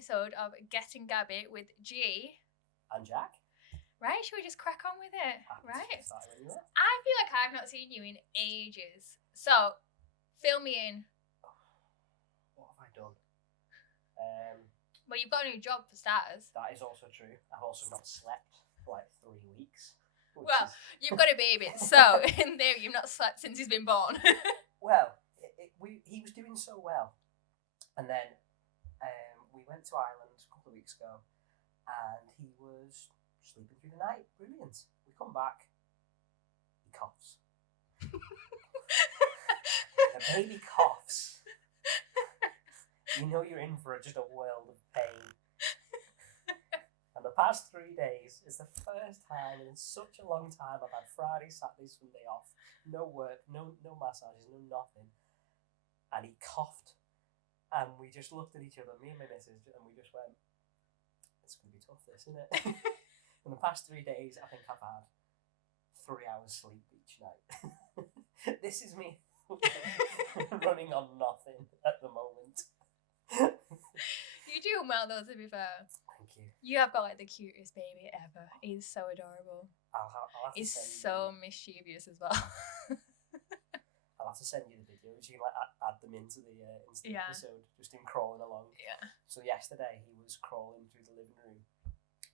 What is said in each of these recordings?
episode of Getting Gabby with G. And Jack. Right, should we just crack on with it? Happy Right. to get started when you are. I feel like I've not seen you in ages. So, fill me in. What have I done? Well, you've got a new job for starters. That is also true. I've also not slept for like 3 weeks. Well, you've got a baby, so in theory you've not slept since he's been born. Well, he was doing so well. And then we went to Ireland a couple of weeks ago and he was sleeping through the night. Brilliant. We come back, he coughs. The baby coughs. You know you're in for just a world of pain. And the past 3 days is the first time in such a long time I've had Friday, Saturday, Sunday off. No work, no massages, no nothing. And he coughed. And we just looked at each other, me and my missus, and we just went, it's going to be tough, this, isn't it? In the past 3 days, I think I've had 3 hours sleep each night. This is me running on nothing at the moment. You're doing well though, to be fair. Thank you. You have got like the cutest baby ever. He's so adorable. I'll have to He's send so you, mischievous as well. I'll have to send you the videos. You can like add them into the Insta episode, just him crawling along. Yeah. So yesterday he was crawling through the living room,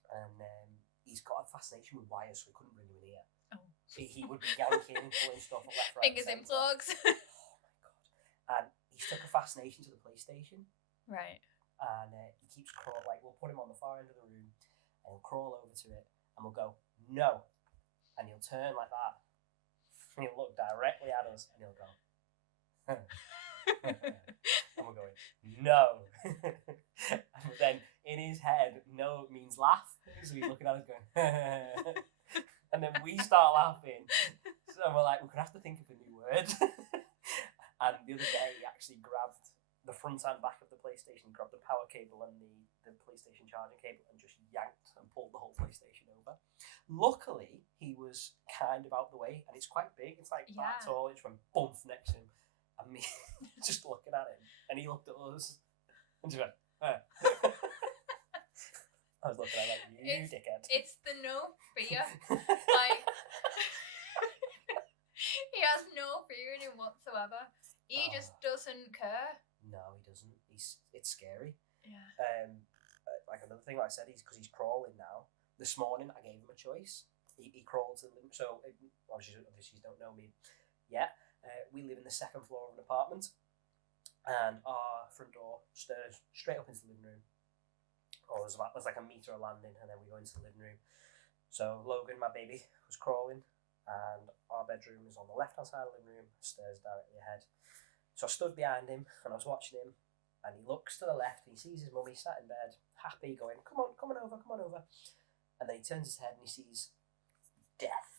and he's got a fascination with wires, so we couldn't bring him in here. Oh. So he would be yanking and pulling stuff up left, right, Fingers in centre. plugs. Oh my god! And he's took a fascination to the PlayStation. Right. And he keeps crawling, like we'll put him on the far end of the room and he'll crawl over to it and we'll go, no. And he'll turn like that and he'll look directly at us and he'll go, and we're going, no. And then in his head, no means laugh. So he's looking at us going, and then we start laughing. So we're like, we're going to have to think of a new word. And the other day he actually grabbed the front and back of the PlayStation, grabbed the power cable and the PlayStation charging cable and just yanked and pulled the whole PlayStation over. Luckily, he was kind of out the way and it's quite big. It's like that tall. It just went bump next to him and me just looking at him. And he looked at us and just went, I was looking at him like, you dickhead. It's the no fear. Like, he has no fear in him whatsoever. He just doesn't care. No, he doesn't. It's scary. Yeah. Like another thing like I said, because he's crawling now. This morning I gave him a choice. He crawled to the living. So obviously you don't know me yet. We live in the second floor of an apartment, and our front door stares straight up into the living room. Or there's like a meter of landing, and then we go into the living room. So Logan, my baby, was crawling, and our bedroom is on the left hand side of the living room, stairs directly ahead. So I stood behind him and I was watching him, and he looks to the left and he sees his mummy sat in bed, happy, going, come on over. And then he turns his head and he sees death.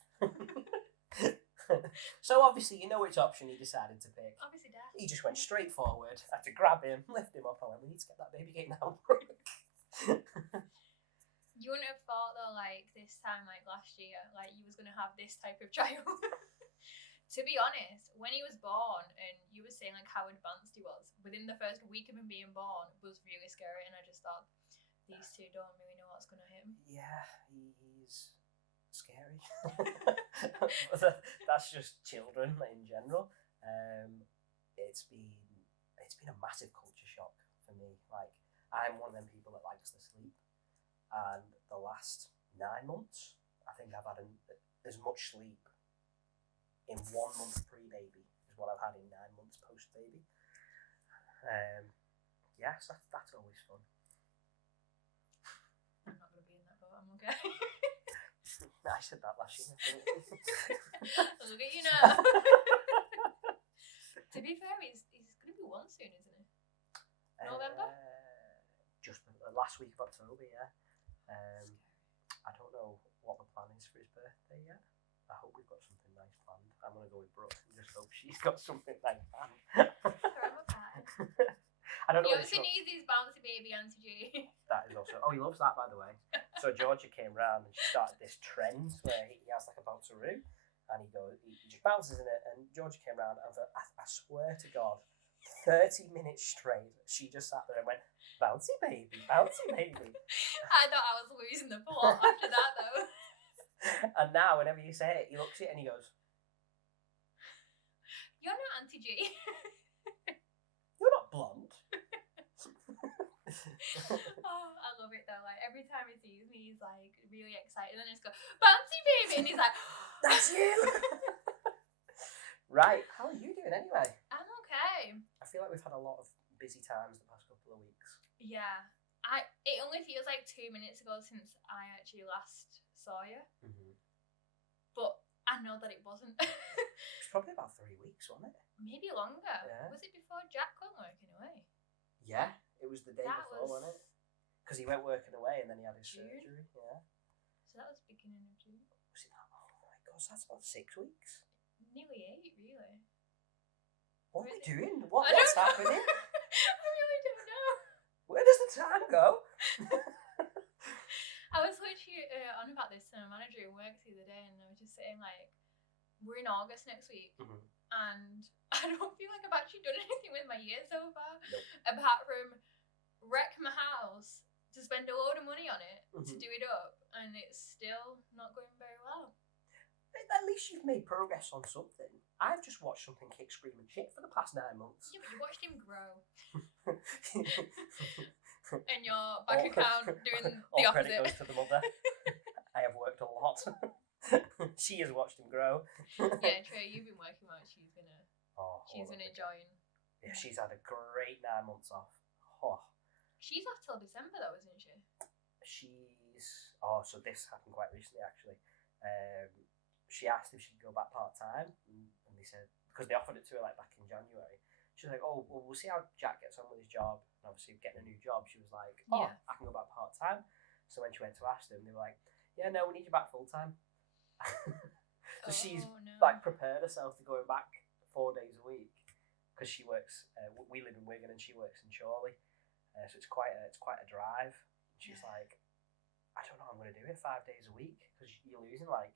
So obviously, you know which option he decided to pick. Obviously death. He just went straight forward. I had to grab him, lift him up. I went, we need to get that baby gate now. You wouldn't have thought though, like this time, like last year, like you was going to have this type of child. To be honest, when he was born and you were saying like how advanced he was, within the first week of him being born was really scary, and I just thought, these two don't really know what's going to hit him. Yeah, he's scary. That's just children in general. It's been a massive culture shock for me. Like, I'm one of them people that likes to sleep, and the last 9 months, I think I've had as much sleep in 1 month pre-baby is what I've had in 9 months post-baby. Yes, that's always fun. I'm not going to be in that boat, I'm okay. I said that last year. Look at you now. To be fair, he's going to be 1 soon, isn't he? November? Just the last week of October, yeah. I don't know what the plan is for his birthday yet. I hope we've got something nice planned. I'm going to go with Brooke and just hope she's got something nice planned. I don't know. He obviously needs his bouncy baby Auntie G. That is also. Oh, he loves that, by the way. So Georgia came round and she started this trend where he has like a bounceroo, and he just bounces in it. And Georgia came round and I swear to God, 30 minutes straight, she just sat there and went, Bouncy baby, bouncy baby. I thought I was losing the plot after that, though. And now, whenever you say it, he looks at it and he goes, You're not Auntie G. "You're not blonde." Oh, I love it though. Like every time he sees me, he's like really excited, and then I just go bouncy baby, and he's like, "That's you." Right, how are you doing anyway? I'm okay. I feel like we've had a lot of busy times the past couple of weeks. Yeah, it only feels like 2 minutes ago since I actually last saw you, but I know that it wasn't. It's probably about 3 weeks, wasn't it? Maybe longer. Yeah. Was it before Jack went working away? Yeah, it was the day That before, wasn't it? Because he went working away and then he had his June? surgery. Yeah. So that was beginning of June. Was it that? Oh my gosh, that's about 6 weeks. Nearly 8, really. What are we Really? doing? I What's don't know. happening? I really don't know. Where does the time go? I was literally on about this to my manager at work the other day, and I was just saying, like, we're in August next week, and I don't feel like I've actually done anything with my year so far, apart from wreck my house, to spend a load of money on it, to do it up, and it's still not going very well. At least you've made progress on something. I've just watched something kick, scream and shit for the past 9 months. Yeah, but you watched him grow. And your bank account doing the all opposite. credit goes to the mother. I have worked a lot. She has watched him grow. Yeah, true. You've been working well. She's been enjoying. Yeah, she's had a great 9 months off. Oh. She's off till December though, isn't she? So this happened quite recently actually. She asked if she could go back part-time, and they said, because they offered it to her like back in January. She was like, oh, well, we'll see how Jack gets on with his job. And obviously getting a new job, she was like, I can go back part-time. So when she went to ask them, they were like, yeah, no, we need you back full-time. So she's like prepared herself to going back 4 days a week, because she works, we live in Wigan and she works in Chorley. So it's quite a drive. She's like, I don't know, I'm going to do it 5 days a week, because you're losing like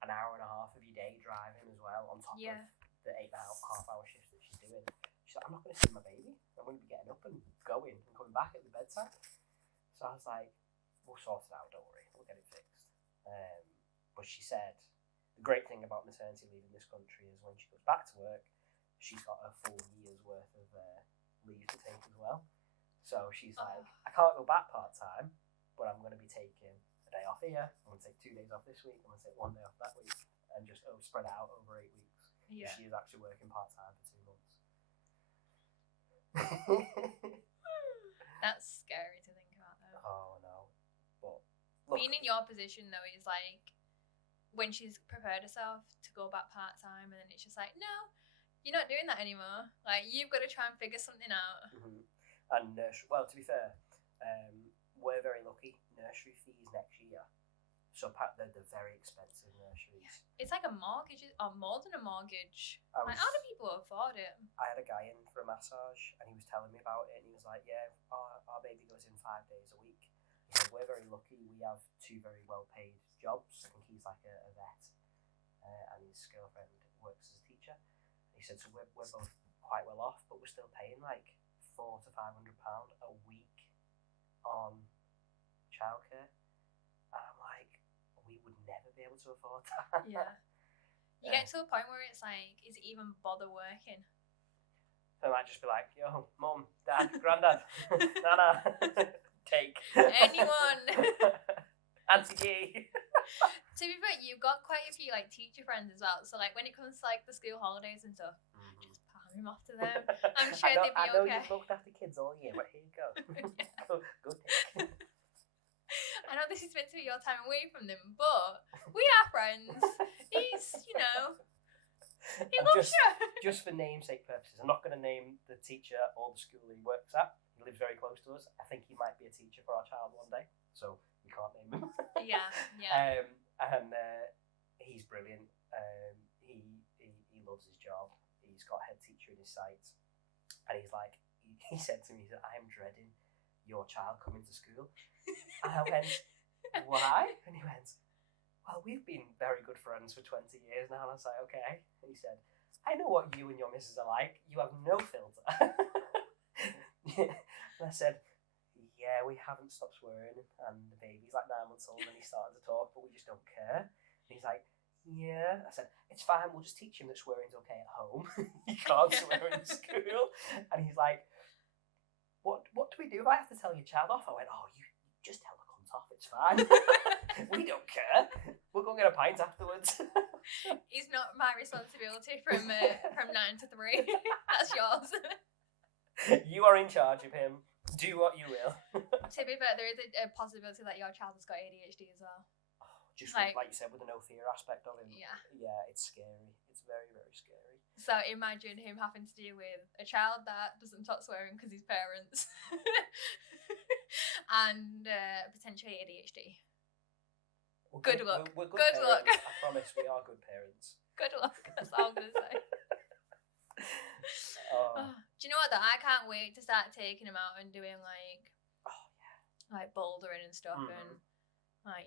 an hour and a half of your day driving as well, on top of the 8.5 hour shifts that she's doing. She's like, I'm not going to see my baby. I'm going to be getting up and going and coming back at the bedtime. So I was like, we'll sort it out, don't worry, we'll get it fixed. But she said, the great thing about maternity leave in this country is when she goes back to work, she's got a full year's worth of leave to take as well. So she's like, I can't go back part-time, but I'm going to be taking a day off here. I'm going to take 2 days off this week. I'm going to take 1 day off that week, and just spread it out over 8 weeks. Yeah. She is actually working part-time for 2 months. That's scary to think about though. Oh no. But look, being in your position though is like, when she's prepared herself to go back part-time, and then it's just like, no, you're not doing that anymore. Like, you've got to try and figure something out. And well, to be fair, we're very lucky. Nursery fees next year, so they're very expensive nurseries. Yeah. It's like a mortgage, or more than a mortgage. Like, how do people afford it? I had a guy in for a massage, and he was telling me about it, and he was like, yeah, our baby goes in 5 days a week. He said, we're very lucky. We have 2 very well-paid jobs. I think he's like a vet, and his girlfriend works as a teacher. He said, so we're both quite well off, but we're still paying like £400 to £500 a week on childcare. And I'm like, we would never be able to afford that. Yeah. You get to a point where it's like, is it even bother working? So I might just be like, yo, mum, dad, granddad, nana, take. Anyone. Auntie G. To be fair, you've got quite a few like teacher friends as well. So like when it comes to like the school holidays and stuff, just palm him off to them. I'm sure they'd be okay. I know you've looked after kids all year, but here you go. Go take. I know this is meant to be your time away from them, but we are friends. He's, he loves you. Just for namesake purposes, I'm not going to name the teacher or the school he works at. He lives very close to us. I think he might be a teacher for our child one day, so we can't name him. Yeah. And he's brilliant. He loves his job. He's got a head teacher in his sights, and he's like, he said to me, he said, I'm dreading your child coming to school. And I went, why? And he went, well, we've been very good friends for 20 years now. And I was like, okay. And he said, I know what you and your missus are like. You have no filter. And I said, yeah, we haven't stopped swearing, and the baby's like 9 months old and he's starting to talk, but we just don't care. And he's like, yeah. I said, it's fine, we'll just teach him that swearing's okay at home. You can't swear in school. And he's like, what do we do if I have to tell your child off? I went, oh, you just tell the cunt off, it's fine. We don't care. We'll go and get a pint afterwards. It's not my responsibility from 9 to 3. That's yours. You are in charge of him. Do what you will. To be fair, there is a possibility that your child has got ADHD as well. Just like you said, with the no fear aspect of him. Yeah. Yeah, it's scary. It's very, very scary. So imagine him having to deal with a child that doesn't stop swearing because his parents, and potentially ADHD. Well, good luck. We're good good luck. I promise we are good parents. Good luck. That's all I'm gonna say. Oh. Do you know what though? I can't wait to start taking him out and doing like bouldering and stuff, and like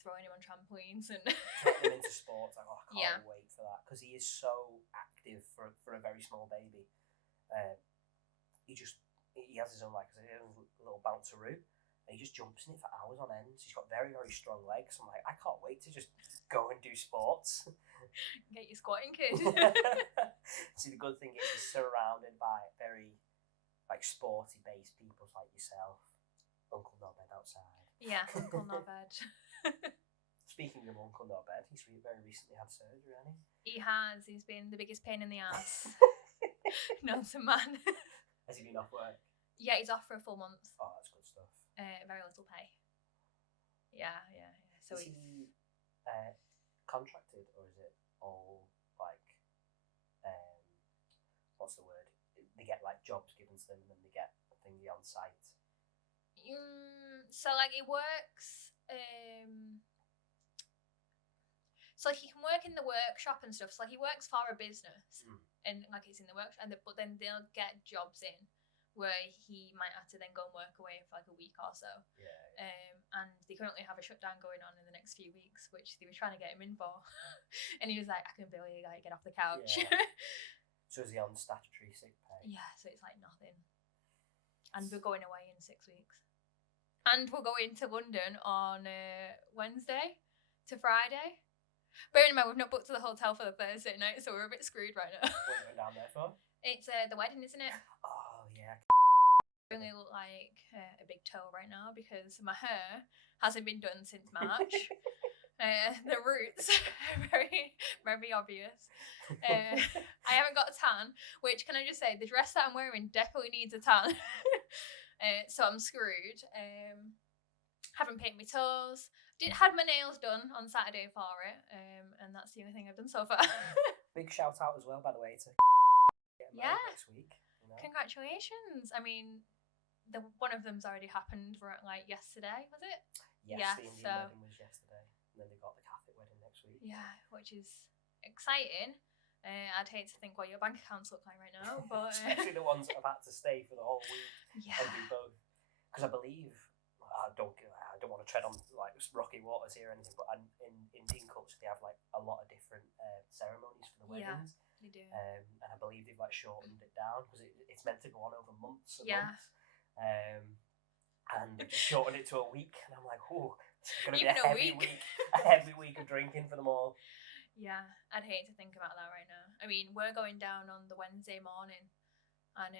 throwing him on trampolines and getting him into sports. I can't Yeah. wait for that because he is so active for a very small baby. He has his own little bounceroo, and he just jumps in it for hours on end. He's got very, very strong legs. I'm like, I can't wait to just go and do sports. Get your squatting kid. See, the good thing is he's surrounded by very sporty based people like yourself, Uncle Knobhead outside. Yeah, Uncle Knobhead. Speaking of Uncle Knobhead, he's very recently had surgery, hasn't he? He has. He's been the biggest pain in the ass. Nonsense man. Has he been off work? Yeah, he's off for a full month. Oh, that's good stuff. Very little pay. Yeah. So is he contracted, or is it all what's the word? They get jobs given to them, and then they get a thingy on site. So it works. So he can work in the workshop and stuff. So he works for a business, and it's in the workshop. But then they'll get jobs in where he might have to then go and work away for a week or so. Yeah. And they currently have a shutdown going on in the next few weeks, which they were trying to get him in for. And he was like, I can barely get off the couch. Yeah. So is he on statutory sick pay? Yeah, so it's nothing. And we're going away in 6 weeks. And we're going to London on Wednesday to Friday. Bearing in mind, we've not booked to the hotel for the Thursday night, so we're a bit screwed right now. What are you going down there for? It's the wedding, isn't it? Oh, yeah. I really look like a big toe right now because my hair hasn't been done since March. The roots are very, very obvious. I haven't got a tan, which, can I just say, the dress that I'm wearing definitely needs a tan. So I'm screwed. Haven't painted my toes. Had my nails done on Saturday for it, and that's the only thing I've done so far. Big shout out as well, by the way, to get married next week. Congratulations. I mean, one of them's already happened yesterday, was it? Yes, the Indian wedding was yesterday, and then they've got the Catholic wedding next week. Yeah, which is exciting. I'd hate to think what your bank accounts look like right now, but especially the ones that have had to stay for the whole week and do both. Because I believe, I don't want to tread on rocky waters here or anything, but in Indian culture they have a lot of different ceremonies for the weddings. They do. And I believe they've shortened it down because it's meant to go on over months and months. And they've just shortened it to a week, and I'm like, oh, it's going to be a heavy week of drinking for them all. Yeah, I'd hate to think about that right now. I mean, we're going down on the Wednesday morning, and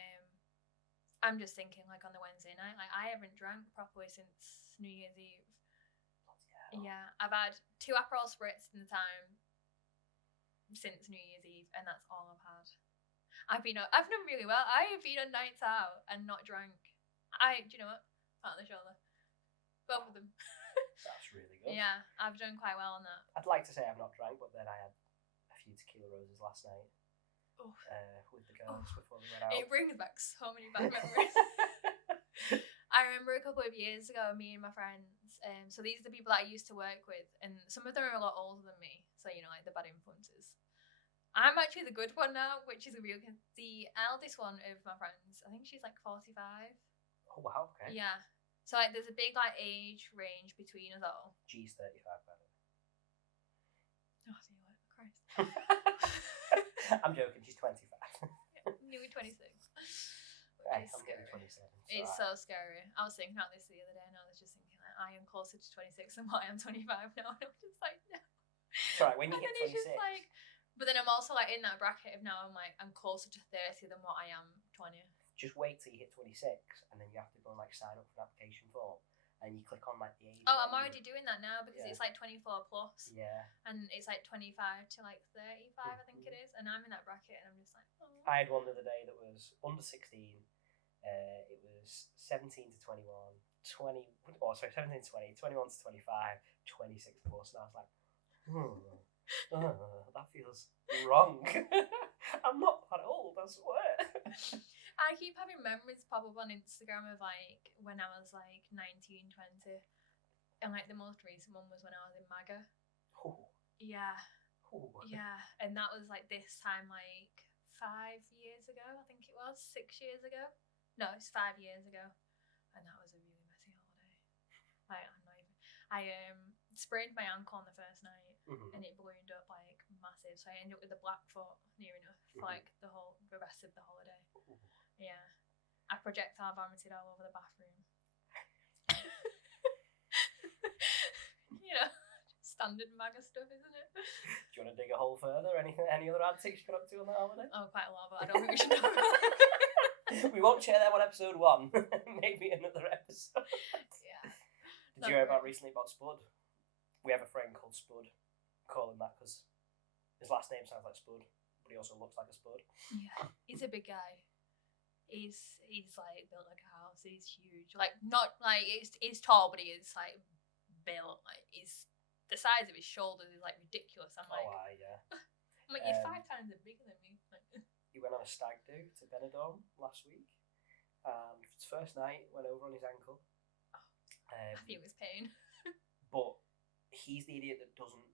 I'm just thinking on the Wednesday night, I haven't drank properly since New Year's Eve. Yeah, I've had 2 Aperol Spritz in the time since New Year's Eve, and that's all I've had. I've done really well. I have been on nights out and not drank. Do you know what? Pat on the shoulder. Both of them. That's really good. Yeah, I've done quite well on that. I'd like to say I've not drank, but then I had a few tequila roses last night with the girls before they went out. It brings back so many bad memories. I remember a couple of years ago, me and my friends, so these are the people that I used to work with, and some of them are a lot older than me, so the bad influences. I'm actually the good one now, which is the eldest one of my friends, I think she's 45. Oh wow, okay. Yeah. So there's a big age range between us all. G's 35, by the way. Oh, dear Christ. I'm joking, she's 25. Nearly 26. Hey, It's I'm getting scary. 27. It's so scary. I was thinking about this the other day, and I was just thinking like, I am closer to 26 than what I am 25 now, and I'm just like, no. It's alright, when you And get then 26. it's just like, but then I'm also like in that bracket of now I'm like, I'm closer to 30 than what I am 20. Just wait till you hit 26, and then you have to go and like sign up for an application form, and you click on like the age. Oh, I'm already doing that now because it's like 24 plus. Yeah. And it's like 25 to like 35, I think it is. And I'm in that bracket, and I'm just like, oh. I had one the other day that was under 16. It was 17 to 21, 17 to 20, 21 to 25, 26 plus, and I was like, that feels wrong. I'm not that old, I swear. I keep having memories pop up on Instagram of like when I was like 19, 20. And like the most recent one was when I was in MAGA. Ooh. Yeah. Ooh. Yeah. And that was like this time like 5 years ago, I think it was. 6 years ago. No, it's 5 years ago. And that was a really messy holiday. I'm not even. I sprained my ankle on the first night, and it ballooned up like massive. So I ended up with a black foot near enough for like the rest of the holiday. Yeah, I projectile vomited all over the bathroom. You know, standard MAGA stuff, isn't it? Do you want to dig a hole further? Any other antics you got up to on that holiday? Oh, quite a lot, but I don't think we should know about it. We won't share them on episode 1. Maybe another episode. Yeah. Did you hear about recently about Spud? We have a friend called Spud. Call him that because his last name sounds like Spud, but he also looks like a Spud. Yeah, he's a big guy. He's like built like a house. He's huge. Like not like he's tall, but he is like built. Like he's the size of his shoulders is like ridiculous. I'm like, yeah. I'm like, you're 5 times bigger than me. Like, he went on a stag do to Benidorm last week, and his first night went over on his ankle. I feel his pain. But he's the idiot that doesn't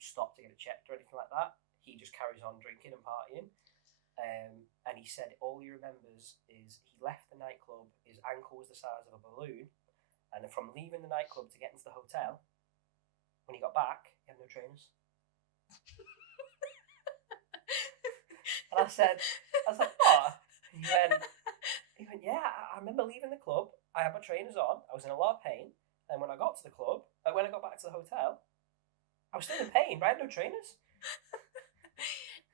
stop to get it checked or anything like that. He just carries on drinking and partying. And he said all he remembers is he left the nightclub, his ankle was the size of a balloon, and from leaving the nightclub to get into the hotel, when he got back, he had no trainers. And I said, what? He went, yeah, I remember leaving the club, I had my trainers on, I was in a lot of pain, and when I got to the club, when I got back to the hotel, I was still in pain, but I had no trainers.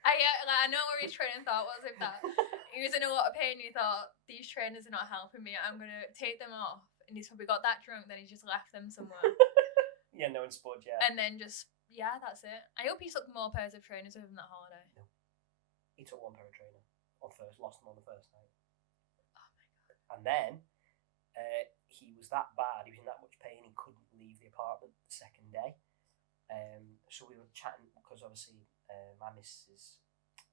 I know where his training thought was with that. He was in a lot of pain. He thought, these trainers are not helping me. I'm going to take them off. And he's probably got that drunk, then he just left them somewhere. Yeah, no, in Spud, yeah. And then just, yeah, that's it. I hope he took more pairs of trainers with him that holiday. No. He took 1 pair of trainer. Lost them on the first night. Oh my God. And then he was that bad, he was in that much pain, he couldn't leave the apartment the second day. So we were chatting, because obviously my missus'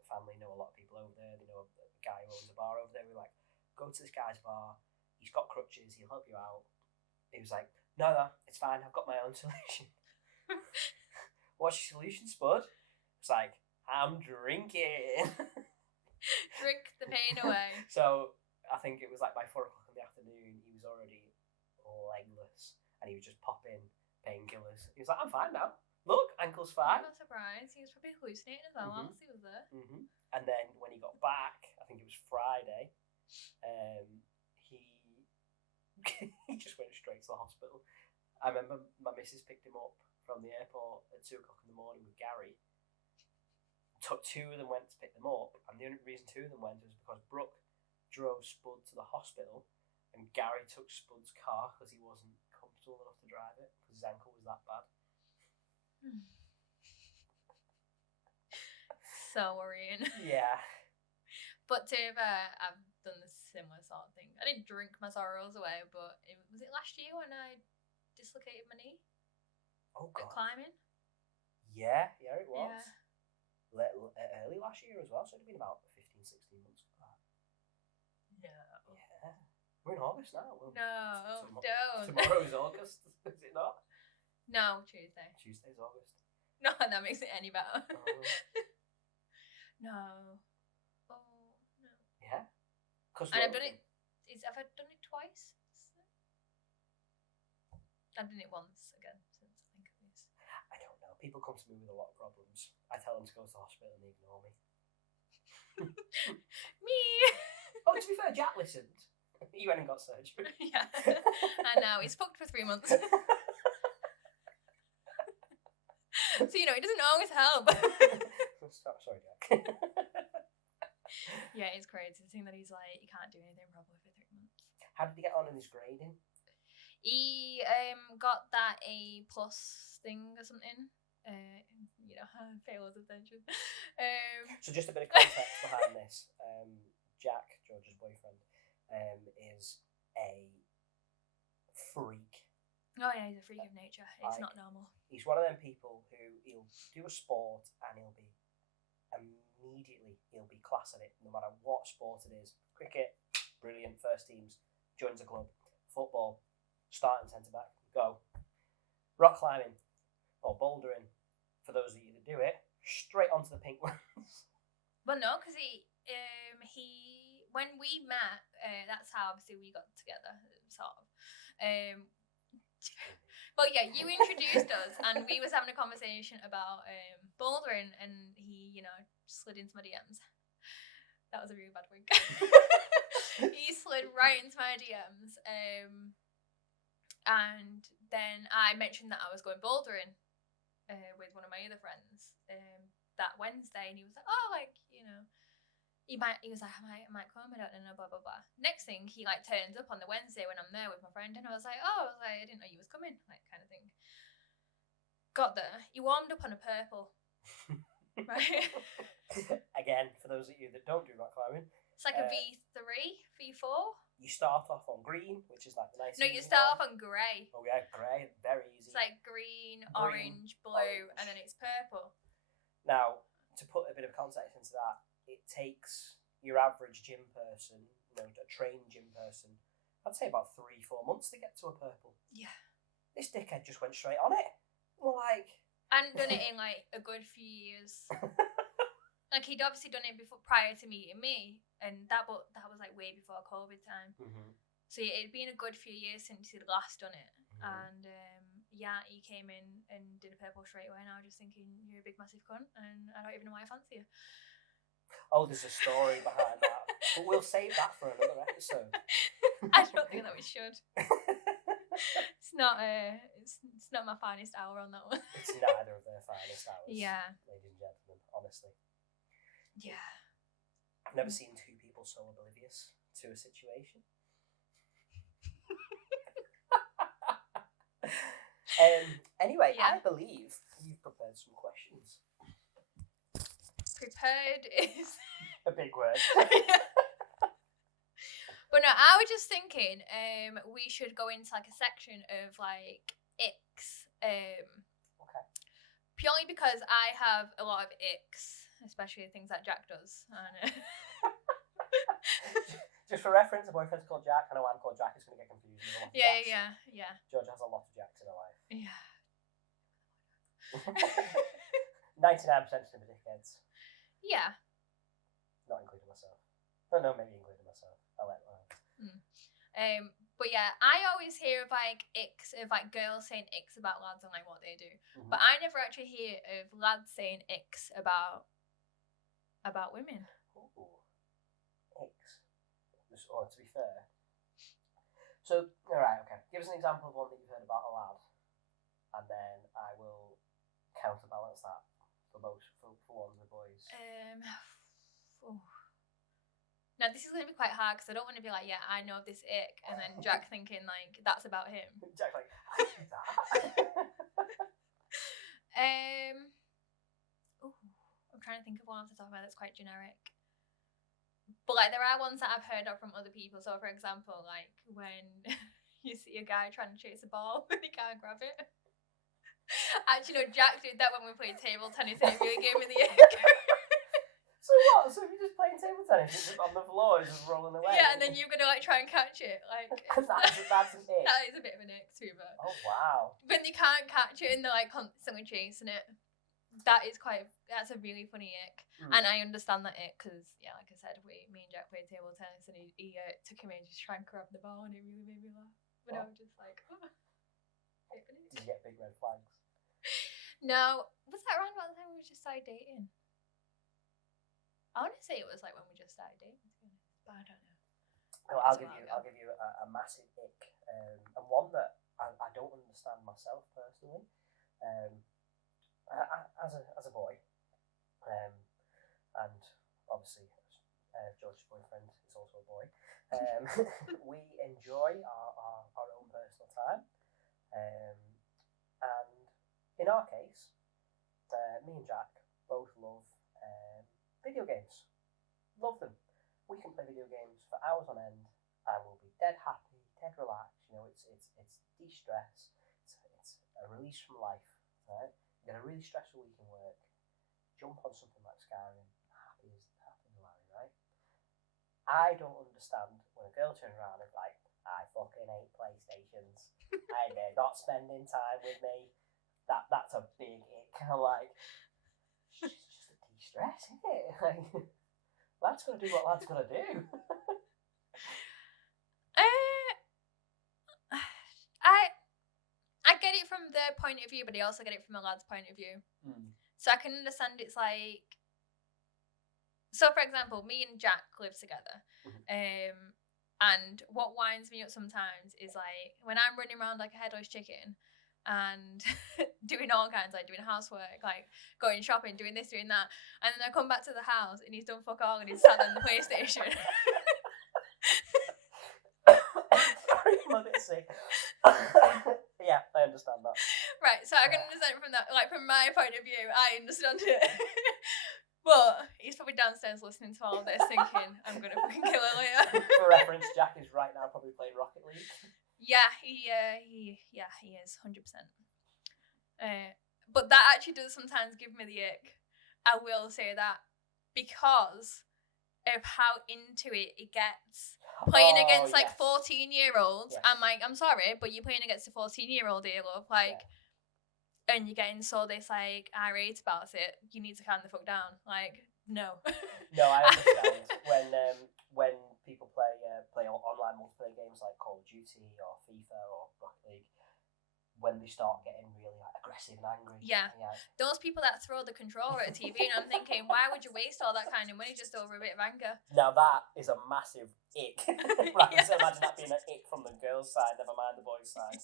family know a lot of people over there. They know a guy who owns a bar over there. We were like, go to this guy's bar. He's got crutches. He'll help you out. He was like, no, it's fine. I've got my own solution. What's your solution, Spud? It's like, I'm drinking. Drink the pain away. So I think it was like by 4 o'clock in the afternoon, he was already legless, and he was just popping painkillers. He was like, I'm fine now. Look, ankle's fine. I'm not surprised. He was probably hallucinating as well whilst he was there. And then when he got back, I think it was Friday, he just went straight to the hospital. I remember my missus picked him up from the airport at 2 o'clock in the morning with Gary. 2 of them went to pick them up, and the only reason 2 of them went was because Brooke drove Spud to the hospital, and Gary took Spud's car because he wasn't comfortable enough to drive it because his ankle was that bad. So worrying. Yeah. But I've done the similar sort of thing. I didn't drink my sorrows away, but was it last year when I dislocated my knee? Oh God. At climbing? Yeah, it was. Yeah. Early last year as well, so it'd been about 15, 16 months ago. No. Yeah. We're in August now. No, don't. Tomorrow's August, is it not? No, Tuesday. Tuesday's August. No, that makes it any better. Oh. No. Oh, no. Yeah. And I've done it. Have I done it twice? I've done it once again since I think of this. I don't know. People come to me with a lot of problems. I tell them to go to the hospital and they ignore me. Me. Oh, to be fair, Jack listened. He went and got surgery. Yeah. And now he's fucked for 3 months. So, it doesn't always help. Sorry, Jack. Yeah, it's crazy to think that he's like, he can't do anything properly for 3 months. How did he get on in his grading? He got that A+ thing or something. Failed attention. So just a bit of context behind this. Jack, George's boyfriend, is a freak. Oh yeah, he's a freak of nature. It's not normal. He's one of them people who he'll do a sport and he'll be class at it, no matter what sport it is. Cricket, brilliant, first teams, joins a club. Football, starting centre back, go. Rock climbing or bouldering, for those of you that do it, straight onto the pink ones. Well, no, because he when we met, that's how obviously we got together, sort of. But yeah, you introduced us, and we was having a conversation about bouldering, and he, slid into my DMs. That was a really bad wink. He slid right into my DMs, and then I mentioned that I was going bouldering with one of my other friends that Wednesday, and he was like, "Oh, he was like, I might come, I don't know, blah blah blah." Next thing, he turns up on the Wednesday when I'm there with my friend, and I was like, I didn't know you was coming, kind of thing. Got there, he warmed up on a purple. Right. Again, for those of you that don't do rock climbing, it's like a V3, V4. You start off on green, which is like the nice. No, you start off on grey. Oh yeah, grey, very easy. It's like green, orange, blue, and then it's purple. Now, to put a bit of context into that, it takes your average gym person, a trained gym person, I'd say about 3-4 months to get to a purple. Yeah. This dickhead just went straight on it. We're like... I hadn't done it in a good few years. He'd obviously done it prior to meeting me, and that was way before COVID time. Mm-hmm. So it'd been a good few years since he'd last done it. Mm-hmm. And he came in and did a purple straight away, and I was just thinking, you're a big massive cunt, and I don't even know why I fancy you. Oh, there's a story behind that. But we'll save that for another episode. I don't think that we should. It's not my finest hour on that one. It's neither of their finest hours. Yeah. Ladies and gentlemen, honestly. Yeah. I've never seen two people so oblivious to a situation. Anyway, yeah. I believe you've prepared some questions. Prepared is a big word. But no, I was just thinking we should go into a section of icks. Okay. Purely because I have a lot of icks, especially things that Jack does. Just for reference, a boyfriend's called Jack. I know I'm called Jack. It's going to get confusing. Yeah. George has a lot of Jacks in her life. Yeah. 99% of them are dickheads. Yeah. Not including myself. Oh, no, maybe including myself. I'll let one. But yeah, I always hear of icks of girls saying icks about lads and what they do. Mm-hmm. But I never actually hear of lads saying icks about women. Ooh. Icks. Or to be fair. So, alright, okay. Give us an example of one that you've heard about a lad, and then I will counterbalance that for one of the boys. Now this is going to be quite hard because I don't want to be yeah, I know this ick, and then Jack thinking that's about him. Jack I do that. I'm trying to think of one off the top of my head that's quite generic. But there are ones that I've heard of from other people. So for example, when you see a guy trying to chase a ball and he can't grab it. Actually, no, Jack did that when we played table tennis and it really gave me the ick. So what? So if you're just playing table tennis, it's just on the floor, it's just rolling away. Yeah, and then you're gonna try and catch it. That's an ick. That is a bit of an ick too, but. Oh wow. When you can't catch it and they're constantly chasing it, that's a really funny ick. And I understand that ick because like I said, me and Jack played table tennis and he took him in just to try and grab the ball and it really made me laugh. But I was just Did you get big red flags? No, was that around about the time we just started dating? I want to say it was when we just started dating, to be honest, but I don't know. I'll give you a massive ick, and one that I don't understand myself personally. As a boy, and obviously George's boyfriend is also a boy. We enjoy our own personal time, and in our case, me and Jack both love video games. Love them. We can play video games for hours on end, and we'll be dead happy, dead relaxed. You know, it's de-stress. It's a release from life. Right? You get a really stressful week in work. Jump on something like Skyrim. Happy as Larry, right? I don't understand when a girl turns around and is like, I fucking hate PlayStations. And they're not spending time with me. That's a big ick. I'm like, it's just a de-stress, isn't it? Like, lad's gotta do what lad's gotta do. I get it from their point of view, but I also get it from a lad's point of view. So I can understand it's like, so for example, me and Jack live together, and what winds me up sometimes is like when I'm running around like a headless chicken and doing all kinds, like doing housework, like going shopping, doing this, doing that, and then I come back to the house and he's done fuck all and he's sat on the PlayStation. Sorry, I'm a bit sick. Yeah, I understand that. Right, so I can understand it from that, like from my point of view, I understand it. But he's probably downstairs listening to all this thinking, I'm going to fucking kill her later. For reference, Jack is right now probably playing Rocket League. Yeah, he is, 100%. But that actually does sometimes give me the ick. I will say that, because of how into it gets. Playing against like 14-year-olds. Yes. I'm like, I'm sorry, but you're playing against a 14-year-old here, love. Like, and you're getting so this like irate about it. You need to calm the fuck down. Like, no. No, I understand when people play online multiplayer games like Call of Duty or FIFA or Rocket League, when they start getting really like aggressive and angry. Yeah. Those people that throw the controller at a TV, and I'm thinking, why would you waste all that kind of money just over a bit of anger? Now that is a massive ick. Right, so imagine that being an ick from the girls' side, never mind the boys' side.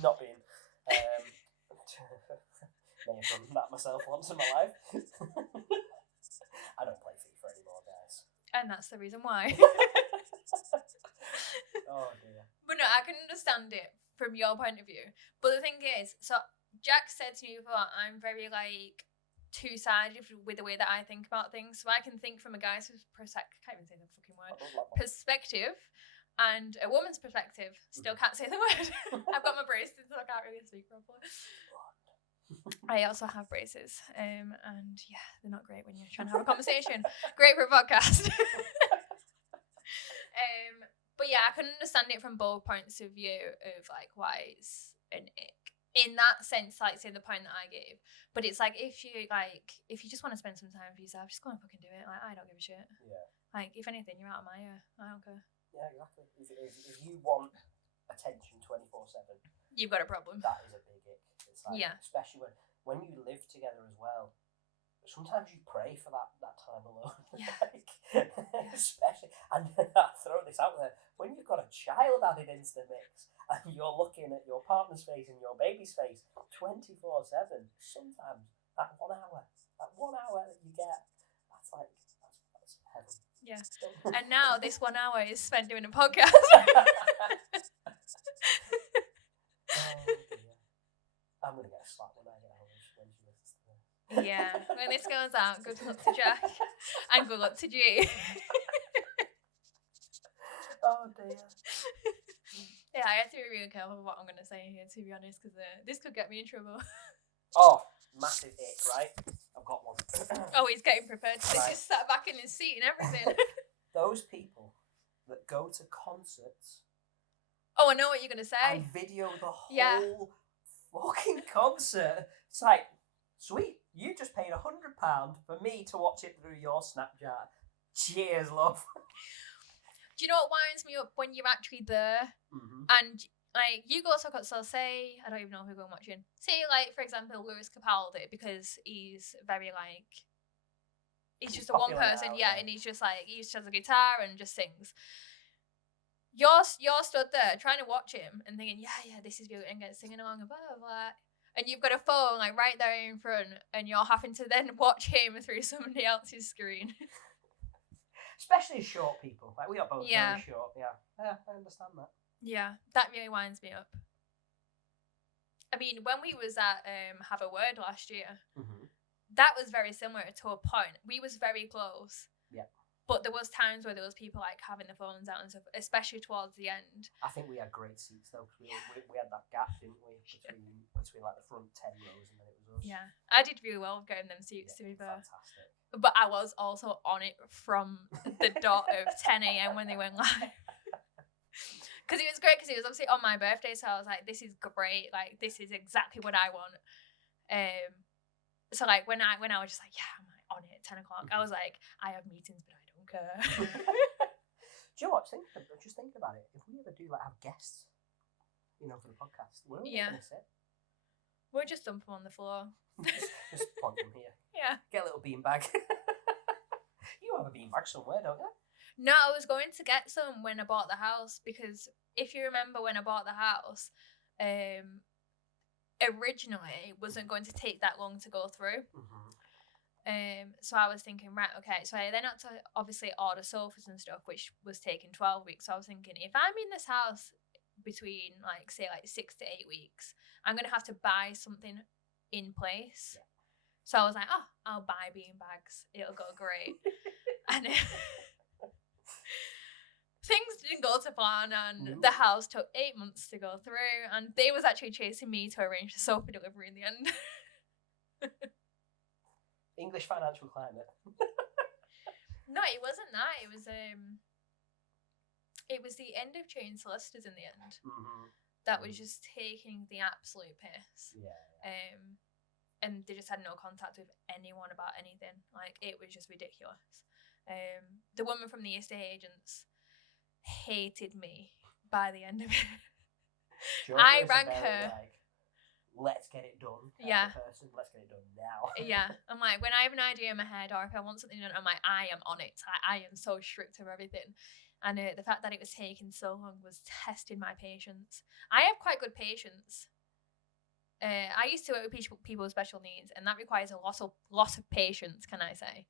Not being. May have done that myself once in my life. I don't play FIFA anymore, guys. And that's the reason why. Oh dear. But no, I can understand it from your point of view. But the thing is, so Jack said to me before, I'm very like two-sided with the way that I think about things. So I can think from a guy's perspective, can't even say the fucking word, perspective, and a woman's perspective. Still can't say the word. I've got my braces, so I can't really speak properly. I also have braces, and yeah, they're not great when you're trying to have a conversation. Great for a podcast. But yeah, I can understand it from both points of view of like why it's an ick. In that sense, like say the point that I gave. But it's like if you just want to spend some time for yourself, just go and fucking do it. Like, I don't give a shit. Yeah. Like if anything, you're out of my ear. I don't care. Yeah, exactly. If you want attention 24/7, you've got a problem. That is a big ick. It's like, especially when you live together as well. Sometimes you pray for that time alone. Yeah. Especially, and I throw this out there, when you've got a child added into the mix and you're looking at your partner's face and your baby's face 24/7, sometimes that 1 hour that you get, that's heaven. Yeah. And now this 1 hour is spent doing a podcast. Oh dear. I'm going to get a slap when I get home when she listens to this. Yeah, when this goes out, good luck to Jack and good luck to G. Oh dear. Yeah, I have to be really careful with what I'm going to say here, to be honest, because this could get me in trouble. Oh, massive ick, right? I've got one. Oh, he's getting prepared. He's sat back in his seat and everything. Those people that go to concerts. Oh, I know what you're going to say. And video the whole fucking concert. It's like, sweet, you just paid £100 for me to watch it through your Snapchat. Cheers, love. Do you know what winds me up when you're actually there? Mm-hmm. And like you go to a concert, so say I don't even know who I'm watching. Say like for example Lewis Capaldi, because he's very like He's just a one Popular person, now, and he's just like, he just has a guitar and just sings. You're stood there trying to watch him and thinking, yeah, this is good, and singing along and blah, blah, blah. And you've got a phone like right there in front, and you're having to then watch him through somebody else's screen. Especially short people. Like, we are both Yeah. very short. Yeah, I understand that. Yeah, that really winds me up. I mean, when we was at Have a Word last year, that was very similar to a point. We was very close. Yeah. But there was times where there was people like having the phones out and stuff, especially towards the end. I think we had great seats though, because we had that gap, didn't we, between like the front 10 rows, and then it was us. Yeah, I did really well getting them seats, to be fair. Fantastic. But I was also on it from the dot of 10 a.m. when they went live. Because it was great, because it was obviously on my birthday, so I was like, this is great, like, this is exactly what I want. So, like, when I was just like, I'm like on it at 10 o'clock, I was like, I have meetings, but I don't care. Do you know what? Just thinking about it, if we ever do, like, have guests, for the podcast, where are we going to sit? We'll just dump them on the floor. just point them here. Yeah. Get a little beanbag. You have a beanbag somewhere, don't you? No, I was going to get some when I bought the house, because if you remember when I bought the house, originally it wasn't going to take that long to go through. So I was thinking, right, okay, so I then had to obviously order sofas and stuff, which was taking 12 weeks. So I was thinking, if I'm in this house between like 6 to 8 weeks, I'm going to have to buy something in place. Yeah. So I was like, I'll buy beanbags. It'll go great. And things didn't go to plan, and the house took 8 months to go through, and they was actually chasing me to arrange the sofa delivery in the end. English financial climate. No, it wasn't that. It was the end of chain solicitors in the end. That was just taking the absolute piss. Yeah. And they just had no contact with anyone about anything. Like, it was just ridiculous. The woman from the estate agents hated me by the end of it. I rang her. Like, let's get it done. Person. Let's get it done now. Yeah. I'm like, when I have an idea in my head, or if I want something done, I'm like, I am on it. I am so strict with everything. And the fact that it was taking so long was testing my patience. I have quite good patience. I used to work with people with special needs, and that requires a lot of patience, can I say?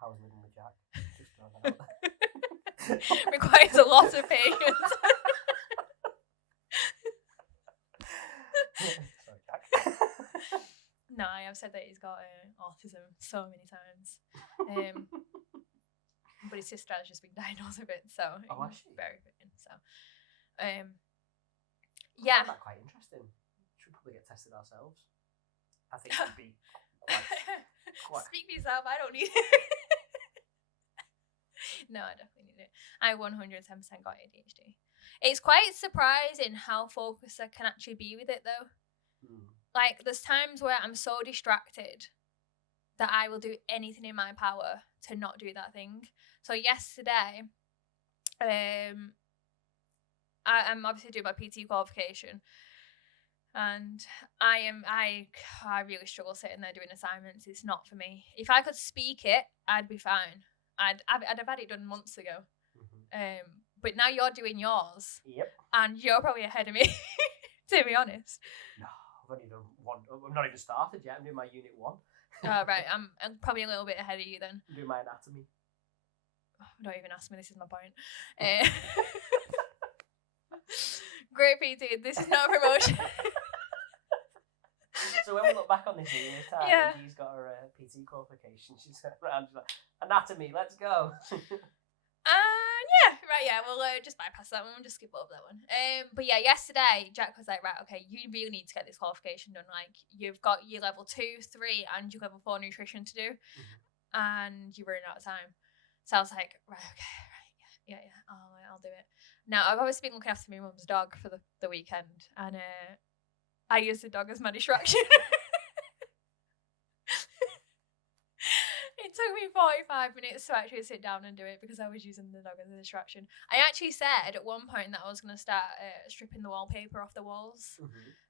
How's living with Jack? Just throwing that out there. Requires a lot of patience. Sorry, Jack. No, I have said that he's got autism so many times. But his sister has just been diagnosed with it, so he's very fitting. So, I yeah. find that quite interesting. Should we probably get tested ourselves? I think it would be quite... Speak for yourself, I don't need it. No, I definitely need it. I 110% got ADHD. It's quite surprising how focused I can actually be with it, though. Like, there's times where I'm so distracted that I will do anything in my power to not do that thing. So yesterday, I'm obviously doing my PT qualification, and I really struggle sitting there doing assignments. It's not for me. If I could speak it, I'd be fine. I'd have had it done months ago. But now you're doing yours. Yep. And you're probably ahead of me, to be honest. No, I've only done one. I'm not even started yet. I'm doing my unit 1. Oh, right. I'm probably a little bit ahead of you then. I'm doing my anatomy. Don't even ask me. This is my point. Great PT. This is not a promotion. So when we look back on this in a year's time, and she's got her PT qualification, she's around, she's like, anatomy, let's go. We'll just bypass that one. We'll just skip over that one. But yeah, yesterday Jack was like, right, okay, you really need to get this qualification done. Like, you've got your level 2, 3, and your level 4 nutrition to do, and you're running out of time. So I was like, right, okay, right, yeah, I'll do it. Now, I've obviously been looking after my mum's dog for the weekend, and I used the dog as my distraction. It took me 45 minutes to actually sit down and do it because I was using the dog as a distraction. I actually said at one point that I was going to start stripping the wallpaper off the walls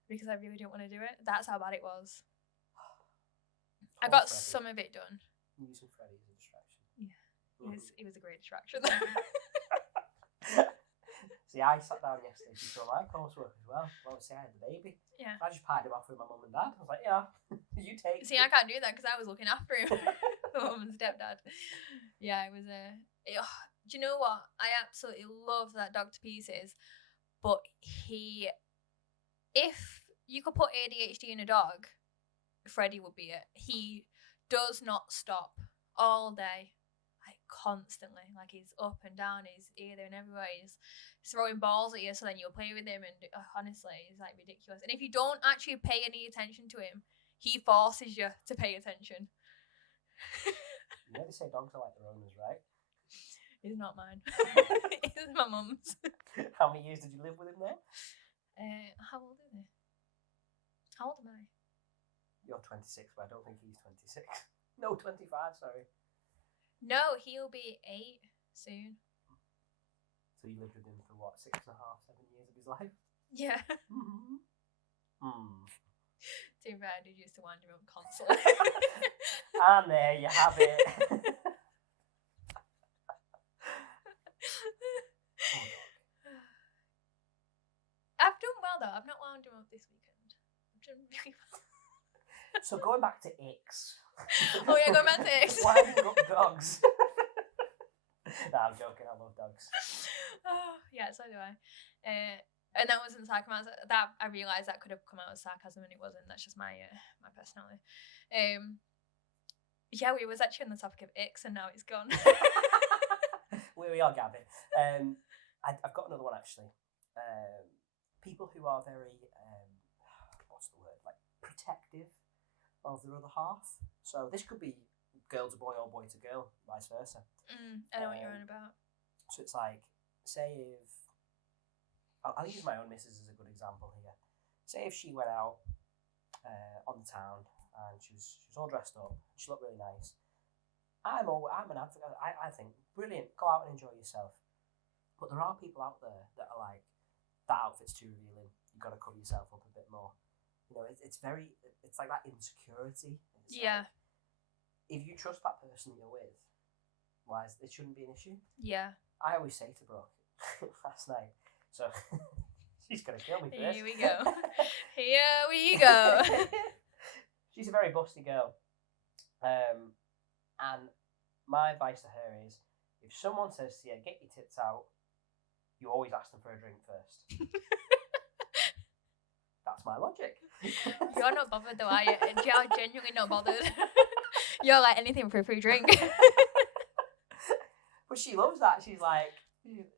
because I really didn't want to do it. That's how bad it was. I got some of it done. using Freddie as a distraction. Yeah, it was a great distraction. See, I sat down yesterday to do my coursework as well. Obviously, I had the baby. Yeah. I just pied him off with my mum and dad. I was like, yeah, you take. See, I can't do that because I was looking after him. My mum and stepdad. Yeah, it was a. Do you know what? I absolutely love that dog to pieces, but if you could put ADHD in a dog, Freddie would be it. He does not stop all day, like constantly. Like he's up and down, he's here, there, and everywhere. He's throwing balls at you, so then you'll play with him, and honestly, it's like ridiculous. And if you don't actually pay any attention to him, he forces you to pay attention. You know they say dogs are like their owners, right? It's not mine. It's my mum's. How many years did you live with him though? How old are they? How old am I? You're 26, but I don't think he's 26. No, 25, sorry. No, he'll be 8 soon. So you lived with him for what, 6.5, 7 years of his life? Yeah. Mm-hmm. Too bad I used to wind him up constantly. And there you have it. I've done well though. I've not wound him up this weekend. I've done really well. So going back to Icks. Oh yeah, going back to Icks. Why have you got dogs? No, I'm joking. I love dogs. Oh, yeah, so do I. And that wasn't sarcasm. That I realised that could have come out as sarcasm, and it wasn't. That's just my my personality. Yeah, we was actually on the topic of Icks, and now it's gone. Where we are, Gabby. I've got another one actually. People who are very what's the word, like protective of their other half. So this could be girl to boy or boy to girl, vice versa. I know what you're on about. So it's like, say if I'll use my own missus as a good example here. Say if she went out on the town and she was all dressed up, she looked really nice. I'm an advocate. I think brilliant. Go out and enjoy yourself. But there are people out there that are like, that outfit's too revealing. You've got to cover yourself up a bit more. You know, it's like that insecurity. It's yeah. Like, if you trust that person you're with, it shouldn't be an issue. Yeah. I always say to Brooke last night, so she's gonna kill me for this. Here we go. Here we go. She's a very busty girl, and my advice to her is, if someone says to you, "Get your tits out," you always ask them for a drink first. That's my logic. You're not bothered though, are you? You're genuinely not bothered. You're like, anything for a free drink. But she loves that. She's like,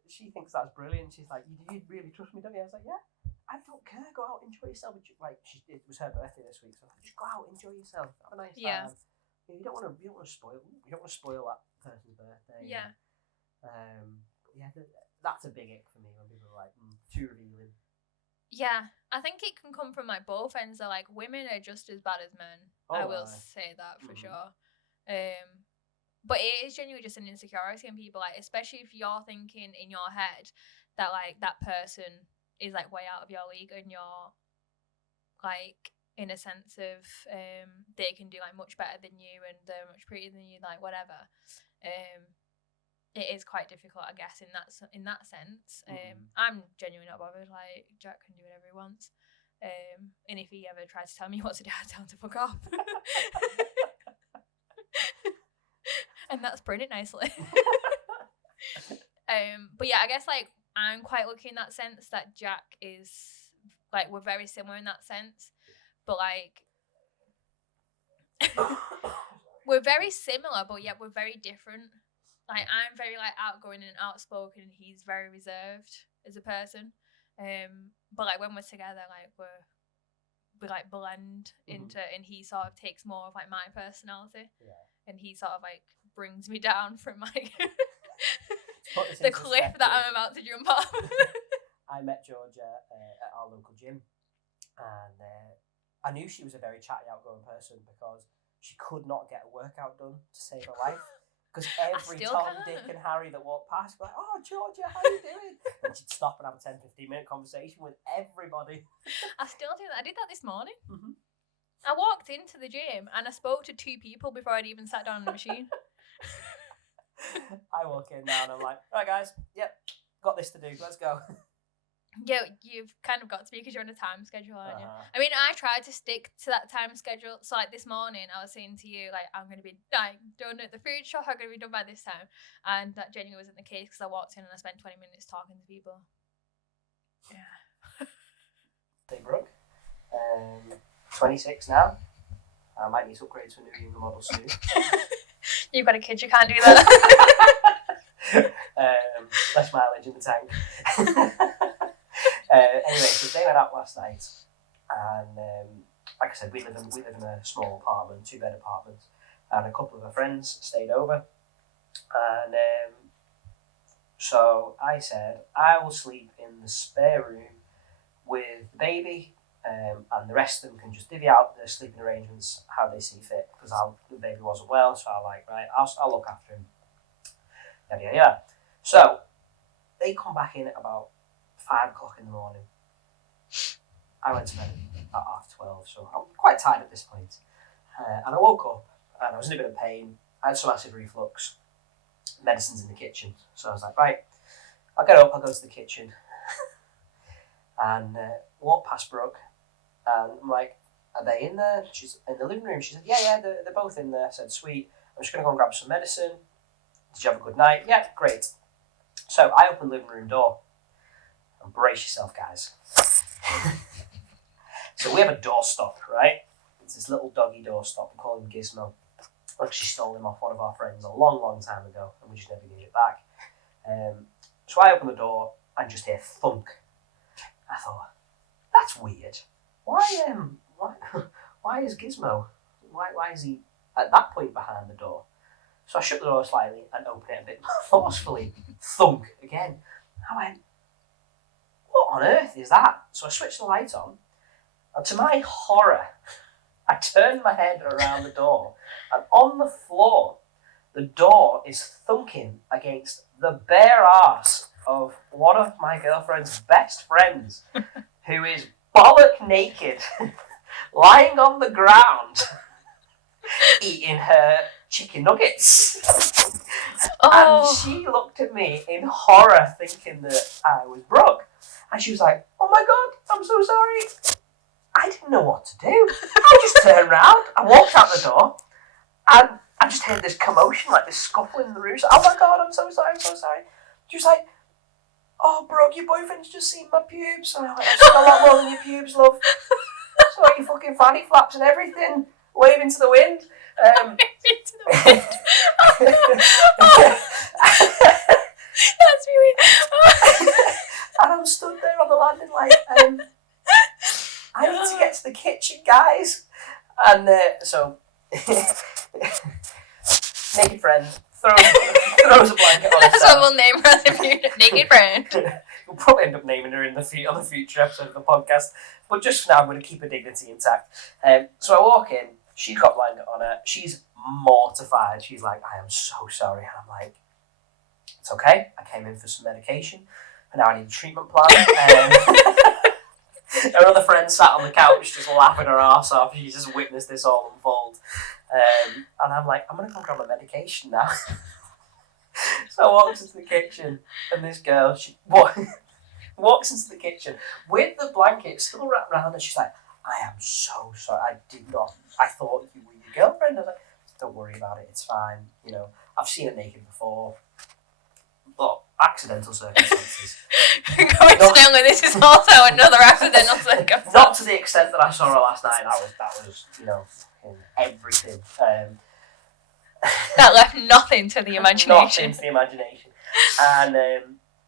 she thinks that's brilliant. She's like, you really trust me, don't you? I was like, yeah, I don't care. Go out, enjoy yourself. Like, it was her birthday this week, so I was like, just go out, enjoy yourself, have a nice time. You don't want to spoil that person's birthday. Yeah. But yeah, that's a big ick for me when people are like, too revealing. Yeah, I think it can come from like both ends. So like women are just as bad as men. I will say that for sure. But it is genuinely just an insecurity in people, like especially if you're thinking in your head that like that person is like way out of your league and you're like in a sense of they can do like much better than you and they're much prettier than you, like whatever. It is quite difficult, I guess, in that sense. I'm genuinely not bothered. Like Jack can do whatever he wants, and if he ever tries to tell me what to do, I tell him to fuck off. And that's pretty nicely. But yeah, I guess like I'm quite lucky in that sense that Jack is like, we're very similar in that sense, but like we're very similar, but yet we're very different. Like I'm very like outgoing and outspoken, and he's very reserved as a person. But like when we're together, like we like blend into, and he sort of takes more of like my personality, and he sort of like brings me down from like the cliff that I'm about to jump off. I met Georgia at our local gym, and I knew she was a very chatty, outgoing person because she could not get a workout done to save her life. Because every Tom, Dick and Harry that walked past were like, "Oh, Georgia, how you doing?" And she'd stop and have a 10-15 minute conversation with everybody. I still do that. I did that this morning. I walked into the gym and I spoke to 2 people before I'd even sat down on the machine. I walk in now and I'm like, right guys, yep, got this to do, let's go. Yeah, you've kind of got to be because you're on a time schedule, aren't you? Uh-huh. I mean, I tried to stick to that time schedule. So, like, this morning, I was saying to you, like, I'm going to be, like, done at the food shop. I'm going to be done by this time. And that genuinely wasn't the case because I walked in and I spent 20 minutes talking to people. Yeah. Hey, Brooke. 26 now. I might need to upgrade to a new younger model soon. You've got a kid, you can't do that. Less mileage in the tank. Anyway, so they went out last night, and like I said, we live in a small apartment, 2-bed apartment, and a couple of our friends stayed over, and so I said I will sleep in the spare room with the baby, and the rest of them can just divvy out their sleeping arrangements how they see fit, because the baby wasn't well, so I like, right, I'll look after him. Yada yada yada. So they come back in at about 5 o'clock in the morning. I went to bed at 12:30, so I'm quite tired at this point. And I woke up and I was in a bit of pain. I had some acid reflux. Medicine's in the kitchen, so I was like, right, I'll get up, I'll go to the kitchen, and walk past Brooke, and I'm like, are they in there? She's in the living room. She said, yeah, they're both in there. I said, sweet. I'm just going to go and grab some medicine. Did you have a good night? Yeah, great. So I opened the living room door. And brace yourself, guys. So we have a doorstop, right? It's this little doggy doorstop. We call him Gizmo. We actually stole him off one of our friends a long, long time ago, and we just never gave it back. So I open the door and just hear thunk. I thought, that's weird. Why is Gizmo? Why is he at that point behind the door? So I shut the door slightly and opened it a bit more forcefully. Thunk again. I went, what on earth is that? So I switched the light on, and to my horror, I turned my head around the door, and on the floor, the door is thunking against the bare arse of one of my girlfriend's best friends, who is bollock naked, lying on the ground, eating her chicken nuggets. And she looked at me in horror, thinking that I was Brooke. And she was like, oh my God, I'm so sorry. I didn't know what to do. I just turned around, I walked out the door, and I just heard this commotion, like this scuffling in the room. So, oh my God, I'm so sorry. She was like, oh, Brooke, your boyfriend's just seen my pubes. And I'm like, I've seen a lot more than your pubes, love. So your fucking fanny flaps and everything, waving to the wind. That's really... And I'm stood there on the landing like, I need to get to the kitchen, guys. And so, naked friend throws a blanket on That's herself. what we'll name her in the future. Naked friend. We'll probably end up naming her on the future episode of the podcast. But just for now, I'm going to keep her dignity intact. So I walk in. She's got a blanket on her. She's mortified. She's like, I am so sorry. And I'm like, it's okay. I came in for some medication. And now I need a treatment plan. Her other friend sat on the couch just laughing her arse off. She just witnessed this all unfold. And I'm like, I'm going to go grab my medication now. So I walks into the kitchen, and this girl, she walks into the kitchen with the blanket still wrapped around her. She's like, I am so sorry. I thought you were your girlfriend. I was like, don't worry about it. It's fine. You know, I've seen her naked before. But accidental circumstances. Coincidentally, this is also another accidental circumstance. Not to the extent that I saw her last night. That was everything. That left nothing to the imagination. Nothing to the imagination. And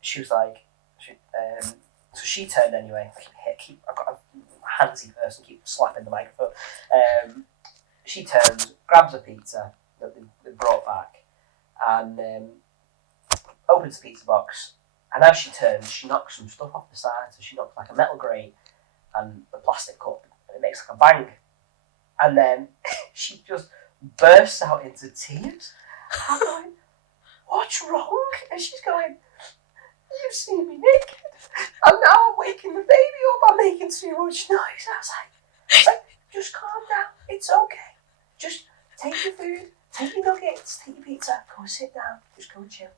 she was like, so she turned anyway. I've got a handsy person, keep slapping the microphone. She turns, grabs a pizza that they brought back, and opens the pizza box, and as she turns, she knocks some stuff off the side. So she knocks like a metal grate and the plastic cup, and it makes like a bang. And then she just bursts out into tears. I'm going, what's wrong? And she's going, you've seen me naked, and now I'm waking the baby up. I'm making too much noise. I was like, just calm down. It's okay. Just take your food, take your nuggets, take your pizza, go and sit down, just go and chill.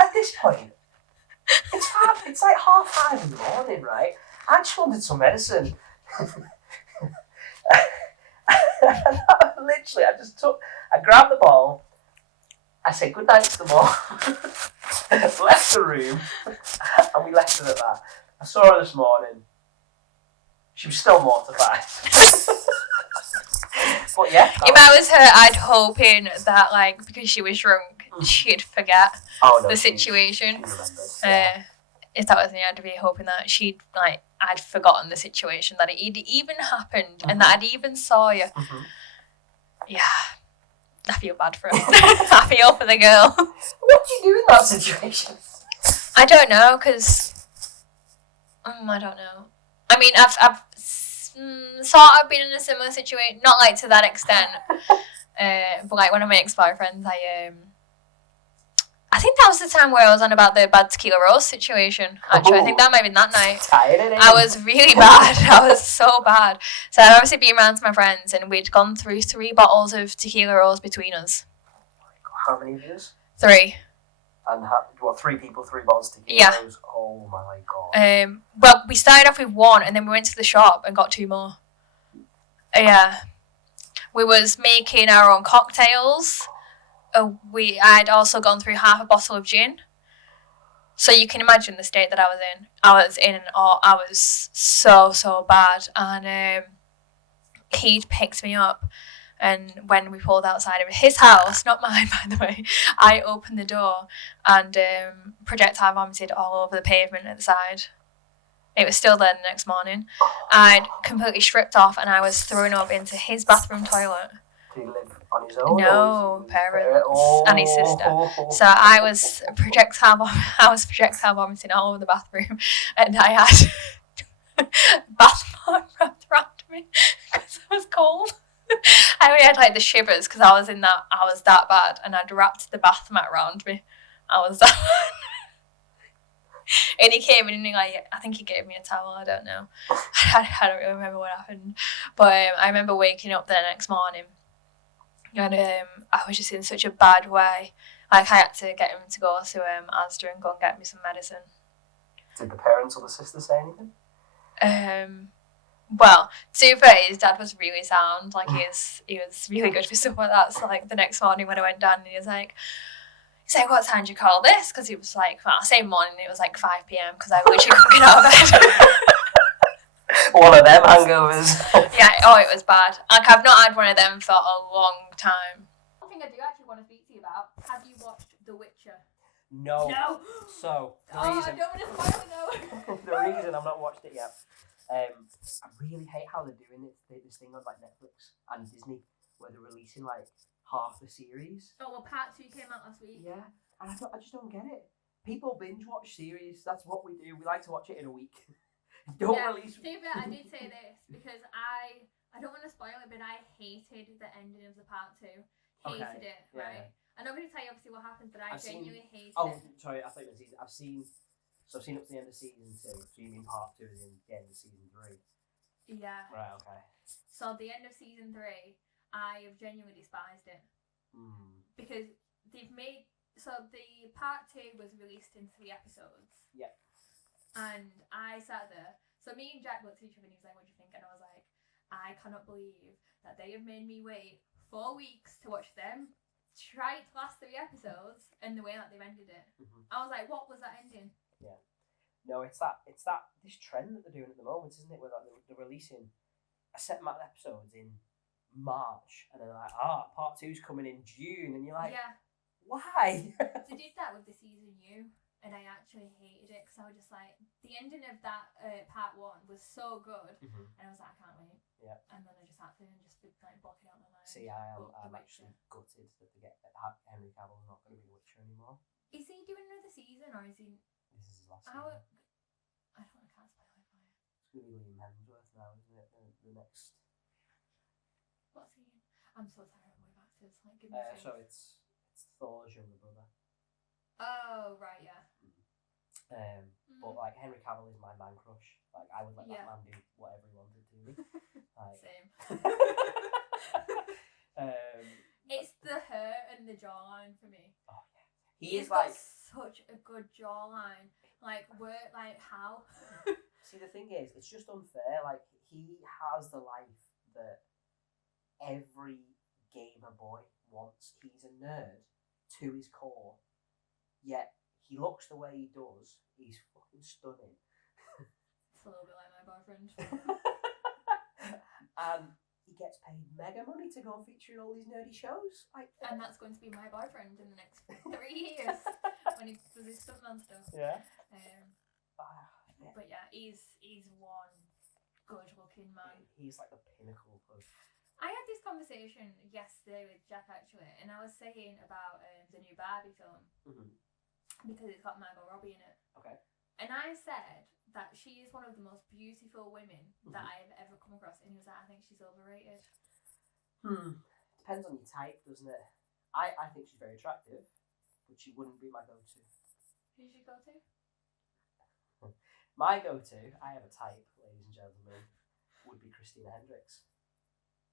At this point, it's like 5:30 in the morning, right? I just wanted some medicine. Literally, I grabbed the ball, I said good night to them all, left the room, and we left it at that. I saw her this morning. She was still mortified. But yeah. If I was her, I'd hoping that, like, because she was drunk, she'd forget the situation. She remembered. If that was me, I'd be hoping that I'd forgotten the situation, that it even happened, and that I'd even saw you. Yeah. I feel bad for her. I feel for the girl. What do you do in that situation? I don't know, because... I don't know. I mean, I've sort of been in a similar situation, not like to that extent, but like one of my ex-boyfriends, I think that was the time where I was on about the bad tequila rose situation. Actually, I think that might have been that night. I was really bad. I was so bad. So I'd obviously been around to my friends, and we'd gone through 3 bottles of tequila rose between us. How many of yours? 3. And 3 people, 3 bottles of tequila rose? Oh my god. Well, we started off with 1, and then we went to the shop and got 2 more. Yeah. We was making our own cocktails. I'd also gone through half a bottle of gin. So you can imagine the state that I was in. I was so bad. And he'd picked me up. And when we pulled outside of his house, not mine by the way, I opened the door and projectile vomited all over the pavement at the side. It was still there the next morning. I'd completely stripped off and I was thrown up into his bathroom toilet. Did he live on his own? No, parents and his sister. So I was projectile vomiting all over the bathroom, and I had bath bomb wrapped around me because I was cold. I only had like the shivers because I was that bad, and I'd wrapped the bath mat around me. I was that bad. And he came in and I think he gave me a towel, I don't know. I don't really remember what happened. But I remember waking up the next morning and I was just in such a bad way. Like I had to get him to go to Asda and go and get me some medicine. Did the parents or the sister say anything? Well, to be fair, his dad was really sound. Like he was really good for stuff like that. So like the next morning when I went down, he was like, what time do you call this? Because it was like, well, same morning, it was like 5 p.m. because I literally couldn't get out of bed. One of them hangovers. Yeah, it was bad. Like, I've not had one of them for a long time. One thing I do actually want to speak to you about, have you watched The Witcher? No. So, the reason... I don't want to spoil it though. The reason I've not watched it yet, I really hate how they're doing this thing on like Netflix and Disney, where they're releasing like half the series. Oh, well, part 2 came out last week. Yeah, and I just don't get it. People binge watch series. That's what we do. We like to watch it in a week. Release. To be fair, I did say this because I don't want to spoil it, but I hated the ending of the part 2. Hated it, right? Yeah. I'm not going to tell you obviously what happens, but I genuinely hated it. Oh, sorry, I thought it was season. I've seen up to the end of season 2. So you mean part 2 is in the end of season 3? Yeah. Right. Okay. So the end of season 3. I have genuinely despised it because they've made the part 2 was released in 3 episodes. Yeah. And I sat there. So me and Jack looked at each other and he was like, "What do you think?" And I was like, "I cannot believe that they have made me wait 4 weeks to watch them try its last 3 episodes and the way that they've ended it." I was like, "What was that ending?" Yeah. No, it's that this trend that they're doing at the moment, isn't it? Where like they're releasing a set amount of episodes in March, and then they're like, part 2's coming in June, and you're like, yeah, why? They did that with the season U, and I actually hated it because I was just like, the ending of that part 1 was so good, and I was like, I can't wait. Yeah. And then I just had to just like block it out of my mind. See, I'm actually gutted that they get Henry Cavill's not going to be Witcher anymore. Is he doing another season, or is he? This is his last season. I can't spoil it for you. It's going to be Liam Hemsworth now, isn't it? The next. What's he? I'm so tired of going back to this. Like, give me so it's Thor's younger brother. Oh right, yeah. But like Henry Cavill is my man crush. Like I would let that man do whatever he wanted to. Like, Same. He's got such a good jawline. Like, how? See, the thing is, it's just unfair. Like, he has the life that every gamer boy wants. He's a nerd to his core, yet he looks the way he does. He's fucking stunning. It's a little bit like my boyfriend. And he gets paid mega money to go and feature in all these nerdy shows. And that's going to be my boyfriend in the next 3 years when he does his stuntman stuff. Yeah. But yeah, he's one good looking man. He's like the pinnacle of. I had this conversation yesterday with Jack actually, and I was saying about the new Barbie film because it's got Margot Robbie in it. Okay. And I said that she is one of the most beautiful women that I've ever come across, and he was like, I think she's overrated. Depends on your type, doesn't it? I think she's very attractive, but she wouldn't be my go-to. Who's your go-to? My go-to, I have a type, ladies and gentlemen, would be Christina Hendricks.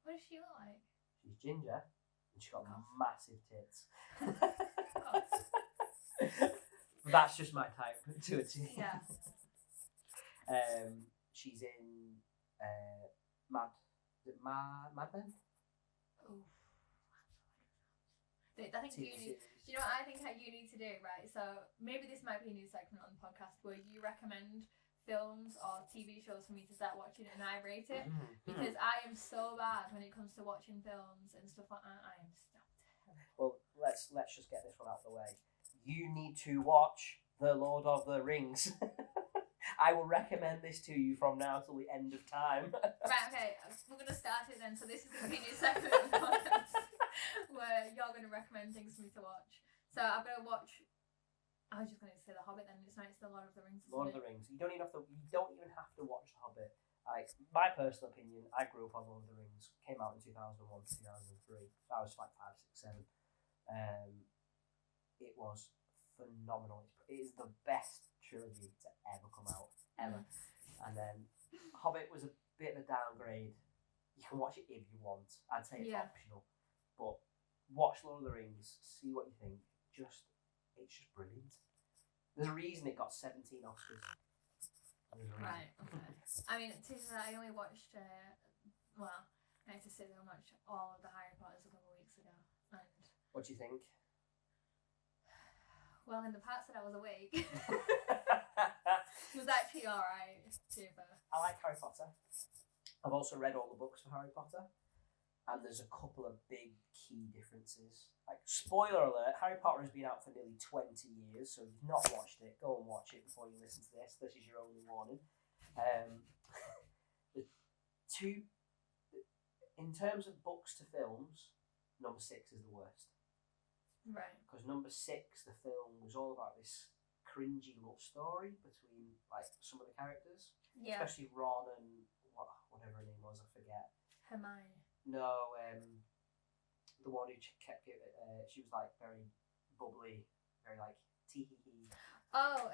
What does she look like? She's ginger, and she's got massive tits. That's just my type to a T. Yeah. She's in Mad Men. Oof. I think you need. Do you know what I think you need to do, right? So maybe this might be a new segment on the podcast where you recommend films or TV shows for me to start watching and I rate it because I am so bad when it comes to watching films and stuff like that. I am so terrible. Well, let's just get this one out of the way. You need to watch The Lord of the Rings. I will recommend this to you from now till the end of time. Right, okay, we're going to start it then. So this is going to be a new segment on the podcast where you're going to recommend things for me to watch. So I'm going to watch. I was just going to say The Hobbit then. It's The Lord of the Rings. Lord of the Rings. You don't even have to watch The Hobbit. Like, my personal opinion, I grew up on Lord of the Rings. Came out in 2001 to 2003. I was like 5, 6, 7. It was phenomenal. It is the best trilogy to ever come out, ever. And then Hobbit was a bit of a downgrade. You can watch it if you want. I'd say it's optional, but watch Lord of the Rings, see what you think. It's just brilliant. There's a reason it got 17 Oscars. Right. Okay. I mean, I only watched. I had to sit there and watch all of the Harry Potters a couple of weeks ago. And what do you think? Well, in the parts that I was awake, it was actually alright. I like Harry Potter. I've also read all the books for Harry Potter, and there's a couple of big key differences. Like, spoiler alert, Harry Potter has been out for nearly 20 years, so if you've not watched it, go and watch it before you listen to this. This is your only warning. The two, in terms of books to films, number 6 is the worst. Right. Because number 6, the film, was all about this cringy love story between like some of the characters. Yeah. Especially Ron and whatever her name was, I forget. Hermione. No, the one who kept it. She was like very bubbly, very like tee hee hee. Oh,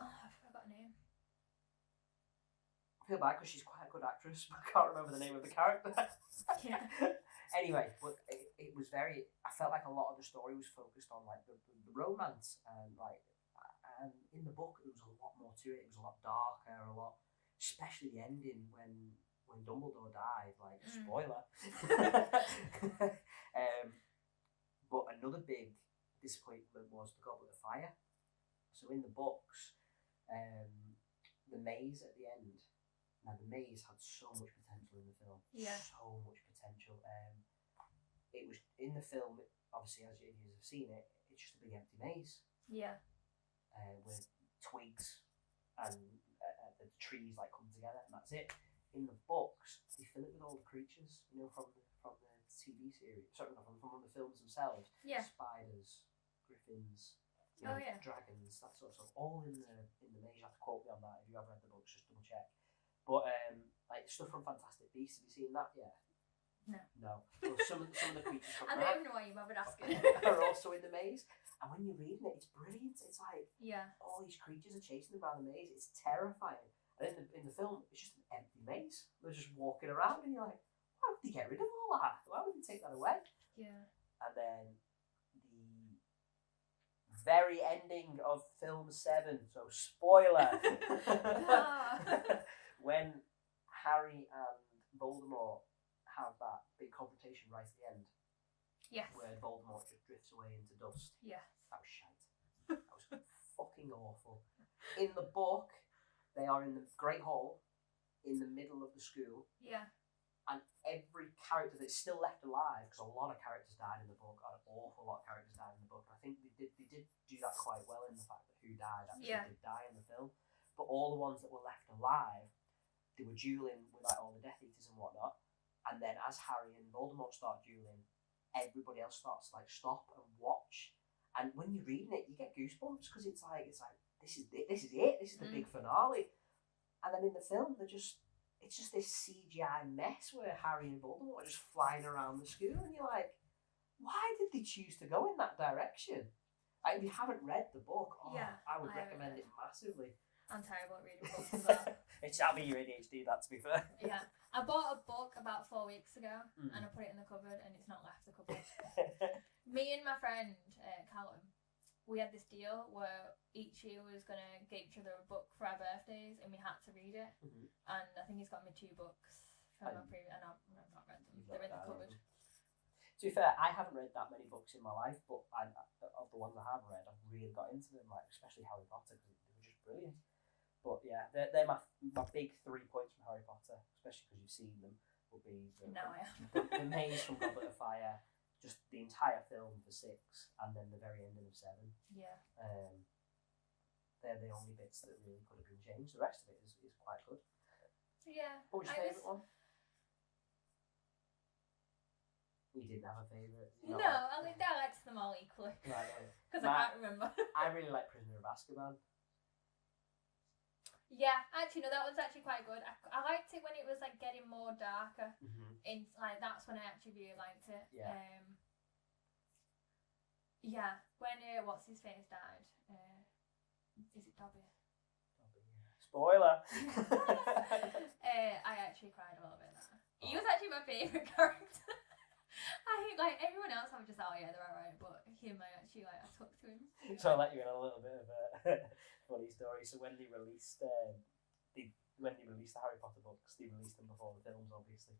I forgot her name. I feel bad because she's quite a good actress, but I can't remember the name of the character. Yeah. Anyway, but it was very. I felt like a lot of the story was focused on like the romance and and in the book there was a lot more to it. It was a lot darker, especially the ending when Dumbledore died. Like spoiler. But another big disappointment was the Goblet of Fire. So in the books, the maze at the end. Now the maze had so much potential in the film. Yeah. So much potential. It was in the film. Obviously, as you have seen it, it's just a big empty maze. Yeah. With twigs and the trees like come together, and that's it. In the books, they fill it with all the creatures, from the TV series. Sorry, not from the films themselves. Yeah. Spiders, griffins, dragons, that sort of stuff. All in the maze. You have to quote me on that if you have read the books. Just double check. But like stuff from Fantastic Beasts. Have you seen that yet? No. Well, some of the creatures from I don't even know why you bothered asking. are also in the maze. And when you're reading it, it's brilliant. It's like all these creatures are chasing them around the maze. It's terrifying. And in the film, it's just an empty maze. They're just walking around, and you're like, why would they get rid of all that? Why would they take that away? Yeah. And then very ending of film 7. So spoiler. When Harry and Voldemort have that big confrontation right at the end. Yes. Where Voldemort just drifts away into dust. Yes. That was shite. That was fucking awful. In the book, they are in the Great Hall, in the middle of the school. Yeah. And every character that's still left alive, because a lot of characters died in the book, an awful lot of characters died in the book. I think they did do that quite well in the fact that who died actually did die in the film. But all the ones that were left alive, they were dueling with like all the Death Eaters and whatnot. And then as Harry and Voldemort start dueling, everybody else starts to like stop and watch. And when you're reading it, you get goosebumps because it's like this is it. This is the big finale. And then in the film, it's just this CGI mess where Harry and Voldemort are just flying around the school, and you're like, why did they choose to go in that direction? Like, if you haven't read the book, I would recommend it massively. I'm terrible at reading books as well. That'll be your ADHD, that, to be fair. Yeah. I bought a book about 4 weeks ago, and I put it in the cupboard, and it's not left the cupboard. Me and my friend, Callum, we had this deal where each year we was going to get each other a book for our birthdays, and we had to read it. And I think he's got me 2 books from my previous, and I've not read them. They're in the cupboard. To be fair, I haven't read that many books in my life, but of the ones I have read, I've really got into them, like especially Harry Potter, because they were just brilliant. But yeah, they're my big 3 points from Harry Potter, especially because you've seen them, would be the Maze from Goblet of Fire, just the entire film for 6, and then the very ending of 7. Yeah. They're the only bits that really could have been changed. The rest of it is quite good. Yeah. What was your favourite one? We didn't have a favourite. No, I liked them all equally. Because I can't remember. I really like Prisoner of Azkaban. Yeah, actually, no, that was actually quite good. I liked it when it was like getting more darker. In like that's when I actually really liked it. Yeah. Yeah, when what's his face died. Is it Dobby? Spoiler. I actually cried a little bit there. He was actually my favourite character. I hate like everyone else. I'm just yeah, they're alright, but him, I took to him. So I'll let you in on a little bit of a funny story. So when they released the Harry Potter books, they released them before the films, obviously.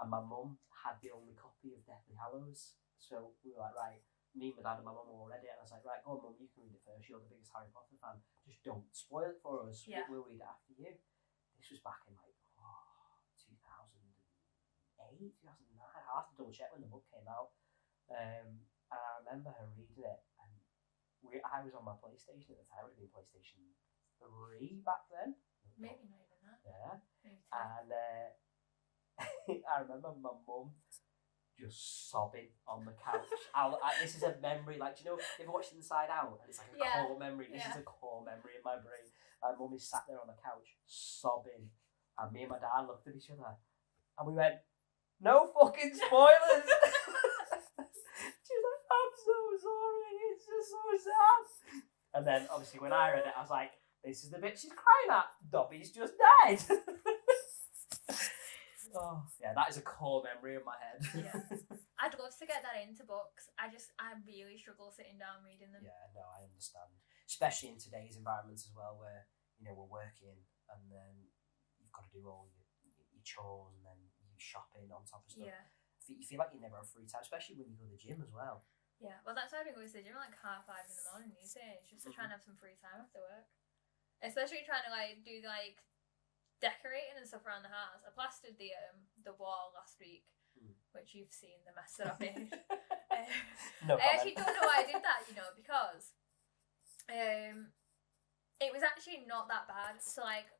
And my mum had the only copy of Deathly Hallows. So we were like, right, me, my dad and my mum all read it. And I was like, right, go on, mum, you can read it first. You're the biggest Harry Potter fan. Just don't spoil it for us. Yeah. We'll read it after you. This was back in like 2008, 2009. I'll have to double check when the book came out. And I remember her reading it. And I was on my PlayStation at the time. It would have been PlayStation 3 back then. Maybe not even that. Yeah. Maybe 2. And I remember my mum just sobbing on the couch. This is a memory, like, do you know, you ever watched Inside Out? And it's like a core memory. This is a core memory in my brain. My mum is sat there on the couch sobbing, and me and my dad looked at each other, and we went, "No fucking spoilers." She was like, "I'm so sorry. It's just so sad." And then obviously when I read it, I was like, "This is the bit she's crying at. Dobby's just died." Oh, yeah, that is a core memory in my head. Yeah. I'd love to get that into books. I really struggle sitting down reading them. Yeah, no, I understand. Especially in today's environments as well, where, you know, we're working and then you've got to do all your chores and then you shopping on top of stuff. Yeah. You feel like you never have free time, especially when you go to the gym as well. Yeah, well, that's why I've been going to the gym at like 5:30 in the morning these days, just to try and have some free time after work. Especially trying to like do like decorating and stuff around the house. I plastered the wall last week, which you've seen the mess that I've made. No I actually don't know why I did that, because it was actually not that bad. So like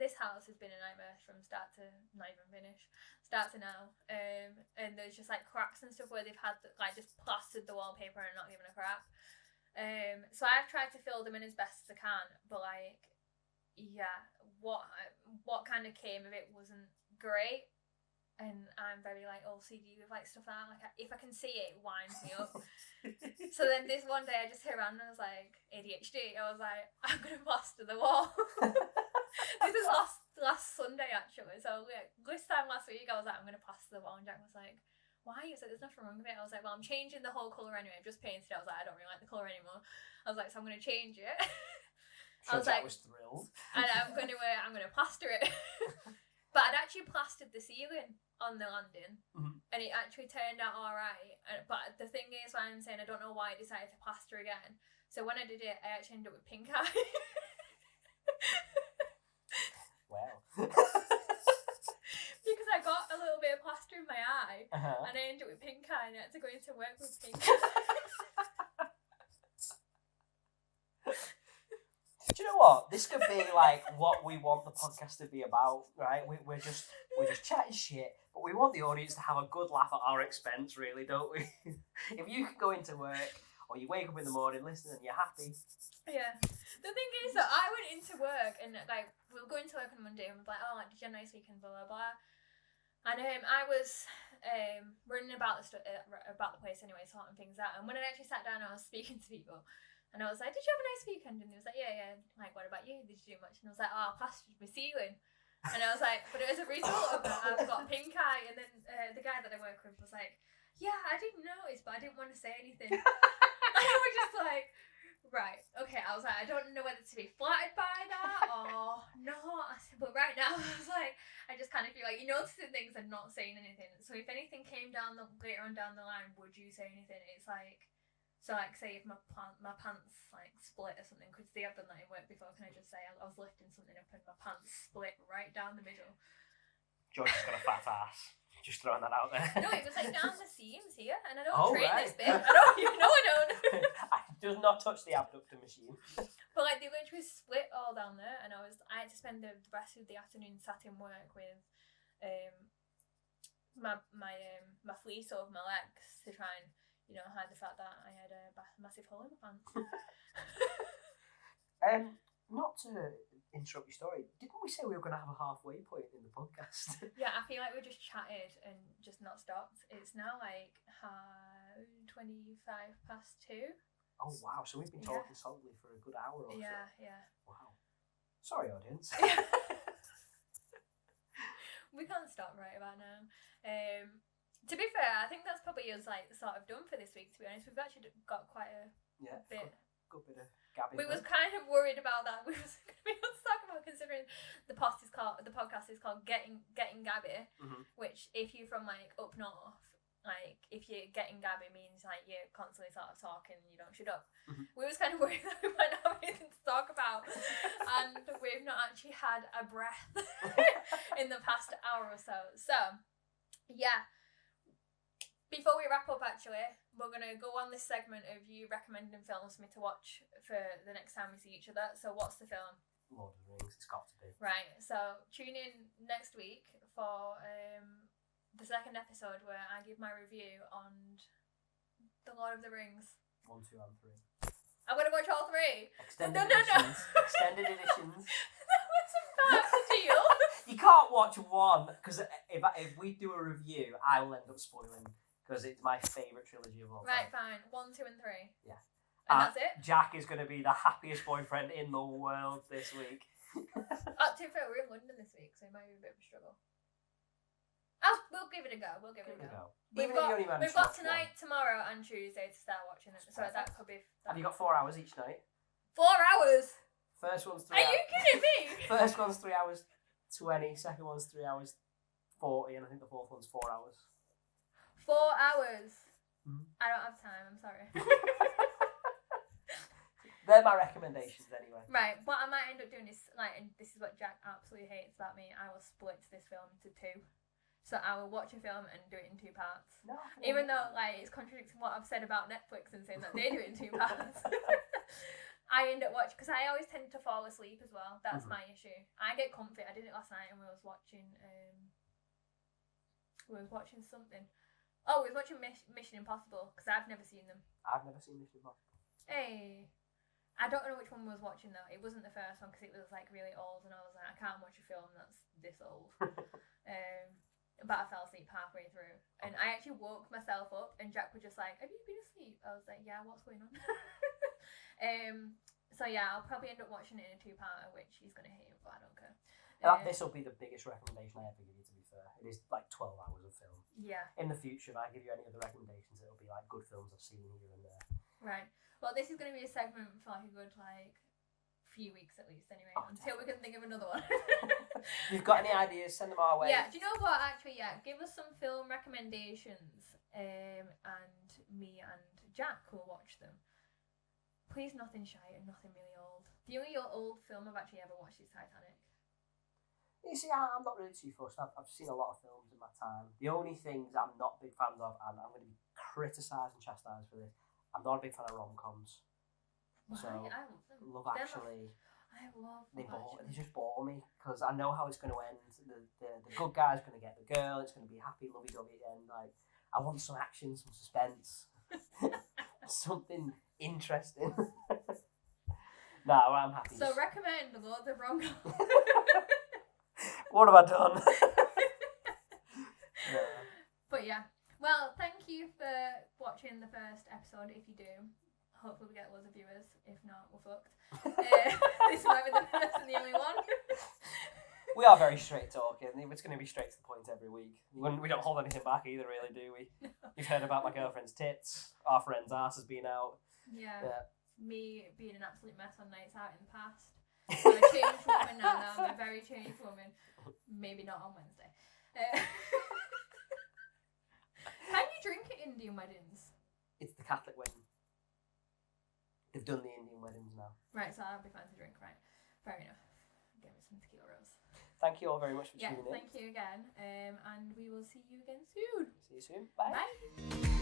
this house has been a nightmare from start to not even finish, start to now. And there's just like cracks and stuff where they've had like just plastered the wallpaper and not given a crap. So I've tried to fill them in as best as I can, but like, yeah, what kind of came of it wasn't great, and I'm very like OCD with like stuff like that. Like if I can see it, it winds me up. So then this one day I just hit around and I was like, ADHD. I was like, I'm gonna plaster the wall. This is last Sunday actually. So this time last week I was like, I'm gonna plaster the wall, and Jack was like, why? He was like, there's nothing wrong with it. I was like, well, I'm changing the whole colour anyway. I've just painted it. I was like, I don't really like the colour anymore. I was like, so I'm going to change it. I was Jack like, was thrilled. And I'm gonna plaster it. But I'd actually plastered the ceiling on the landing, and it actually turned out alright. But the thing is, why I'm saying I don't know why I decided to plaster again. So when I did it, I actually ended up with pink eye. Wow. Because I got a little bit of plaster in my eye, and I ended up with pink eye, and I had to go into work with pink eye. Do you know what? This could be like what we want the podcast to be about, right? We're just chatting shit, but we want the audience to have a good laugh at our expense, really, don't we? If you can go into work or you wake up in the morning, listen, and you're happy. Yeah. The thing is that I went into work and like we were going to work on Monday and we were like, oh, like, did you have a nice weekend, blah blah blah. And I was running about about the place anyway, sorting things out. And when I actually sat down, I was speaking to people. And I was like, did you have a nice weekend? And they was like, yeah. Like, what about you? Did you do much? And I was like, oh, I plastered my ceiling. And I was like, but as a result of that, I've got pink eye. And then the guy that I work with was like, yeah, I didn't notice, but I didn't want to say anything. And I was just like, right, okay. I was like, I don't know whether to be flattered by that or not. But right now, I was like, I just kind of feel like you're noticing things and not saying anything. So if anything came down later on down the line, would you say anything? It's like, so like say if my pants like split or something, because they have done that in work before, can I just say I was lifting something up and my pants split right down the middle. George's got a fat ass. Just throwing that out there. No, it was like down the seams here, and I don't this big. I don't. I do not touch the abductor machine. But like they literally split all down there, and I had to spend the rest of the afternoon sat in work with my fleece over my legs to try and hide the fact that I had a massive hole in my pants. Not to interrupt your story, didn't we say we were going to have a halfway point in the podcast? Yeah, I feel like we just chatted and just not stopped. It's now like 2:25. Oh wow, so we've been talking solidly for a good hour or so. Yeah. Wow. Sorry, audience. We can't stop right about now. To be fair, I think that's probably us like sort of done for this week, to be honest. We've actually got quite a bit. Good bit of gabbing. We was kind of worried about that. We was going to be talking about, considering the podcast is called Getting Gabby, which if you're from like up north, like if you're getting Gabby means like you're constantly sort of talking and you don't shut up. We was kind of worried that we might not have anything to talk about, and we've not actually had a breath in the past hour or so. So, yeah. Before we wrap up, actually, we're going to go on this segment of you recommending films for me to watch for the next time we see each other. So what's the film? Lord of the Rings, it's got to be. Right, so tune in next week for the second episode where I give my review on The Lord of the Rings. 1, 2, and 3. I'm going to watch all 3. Extended editions. Extended editions. That wasn't part of the deal. You can't watch one, because if we do a review, I will end up spoiling. Because it's my favourite trilogy of all time. Right, fine. 1, 2, and 3. Yeah. And that's it? Jack is going to be the happiest boyfriend in the world this week. To be fair, we're in London this week, so it might be a bit of a struggle. We'll give it a go. We've got tonight, tomorrow, and Tuesday to start watching it. So that could be... Have you got 4 hours each night? 4 hours? First one's 3 hours. Are you kidding me? First one's 3 hours 20, second one's 3 hours 40, and I think the fourth one's 4 hours. 4 hours. I don't have time, I'm sorry. They're my recommendations anyway. Right, what I might end up doing is, like, and this is what Jack absolutely hates about me, I will split this film into 2. So I will watch a film and do it in 2 parts. No. Even though, like, it's contradicting what I've said about Netflix and saying that they do it in 2 parts. I end up watching, because I always tend to fall asleep as well. That's my issue. I get comfy. I did it last night and we was watching something. Oh, we was watching Mission Impossible, because I've never seen them. I've never seen Mission Impossible. Hey. I don't know which one we was watching though. It wasn't the first one, because it was like really old and I was like, I can't watch a film that's this old. But I fell asleep halfway through. And I actually woke myself up and Jack was just like, have you been asleep? I was like, yeah, what's going on? So yeah, I'll probably end up watching it in a 2-parter, which he's going to hate, but I don't care. This will be the biggest recommendation I ever give you, to be fair. It is like 12 hours of film. Yeah. In the future, if I give you any other recommendations, it'll be like good films I've seen here and there. Right. Well, this is going to be a segment for like a good few weeks at least, anyway, until we can think of another one. If you've got any ideas, send them our way. Yeah. Do you know what? Actually, yeah. Give us some film recommendations, and me and Jack will watch them. Please, nothing shy and nothing really old. The only old film I've actually ever watched is Titanic. You see, I'm not really too fussed. I've seen a lot of films in my time. The only things I'm not big fans of, and I'm going to be criticised and chastised for this, I'm not a big fan of rom-coms. Right, So, I love them. Love Actually, I love they Actually. just bore me because I know how it's going to end. The good guy's going to get the girl. It's going to be a happy, lovey-dovey end. Like, I want some action, some suspense, something interesting. No, I'm happy. So recommend loads of rom-coms. What have I done? Yeah. But yeah. Well, thank you for watching the first episode. If you do, hopefully we get loads of viewers. If not, we're fucked. This might be the first and the only one. We are very straight talking. It's going to be straight to the point every week. We don't hold anything back either, really, do we? No. You've heard about my girlfriend's tits. Our friend's ass has been out. Yeah. Me being an absolute mess on nights out in the past. I'm a changed woman now. I'm a very changed woman. Maybe not on Wednesday. Can you drink at Indian weddings? It's the Catholic wedding. They've done the Indian weddings now. Right, so that'll be fine to drink, right? Fair enough. Get me some tequila rose. Thank you all very much for tuning in. Thank you again. And we will see you again soon. See you soon. Bye. Bye.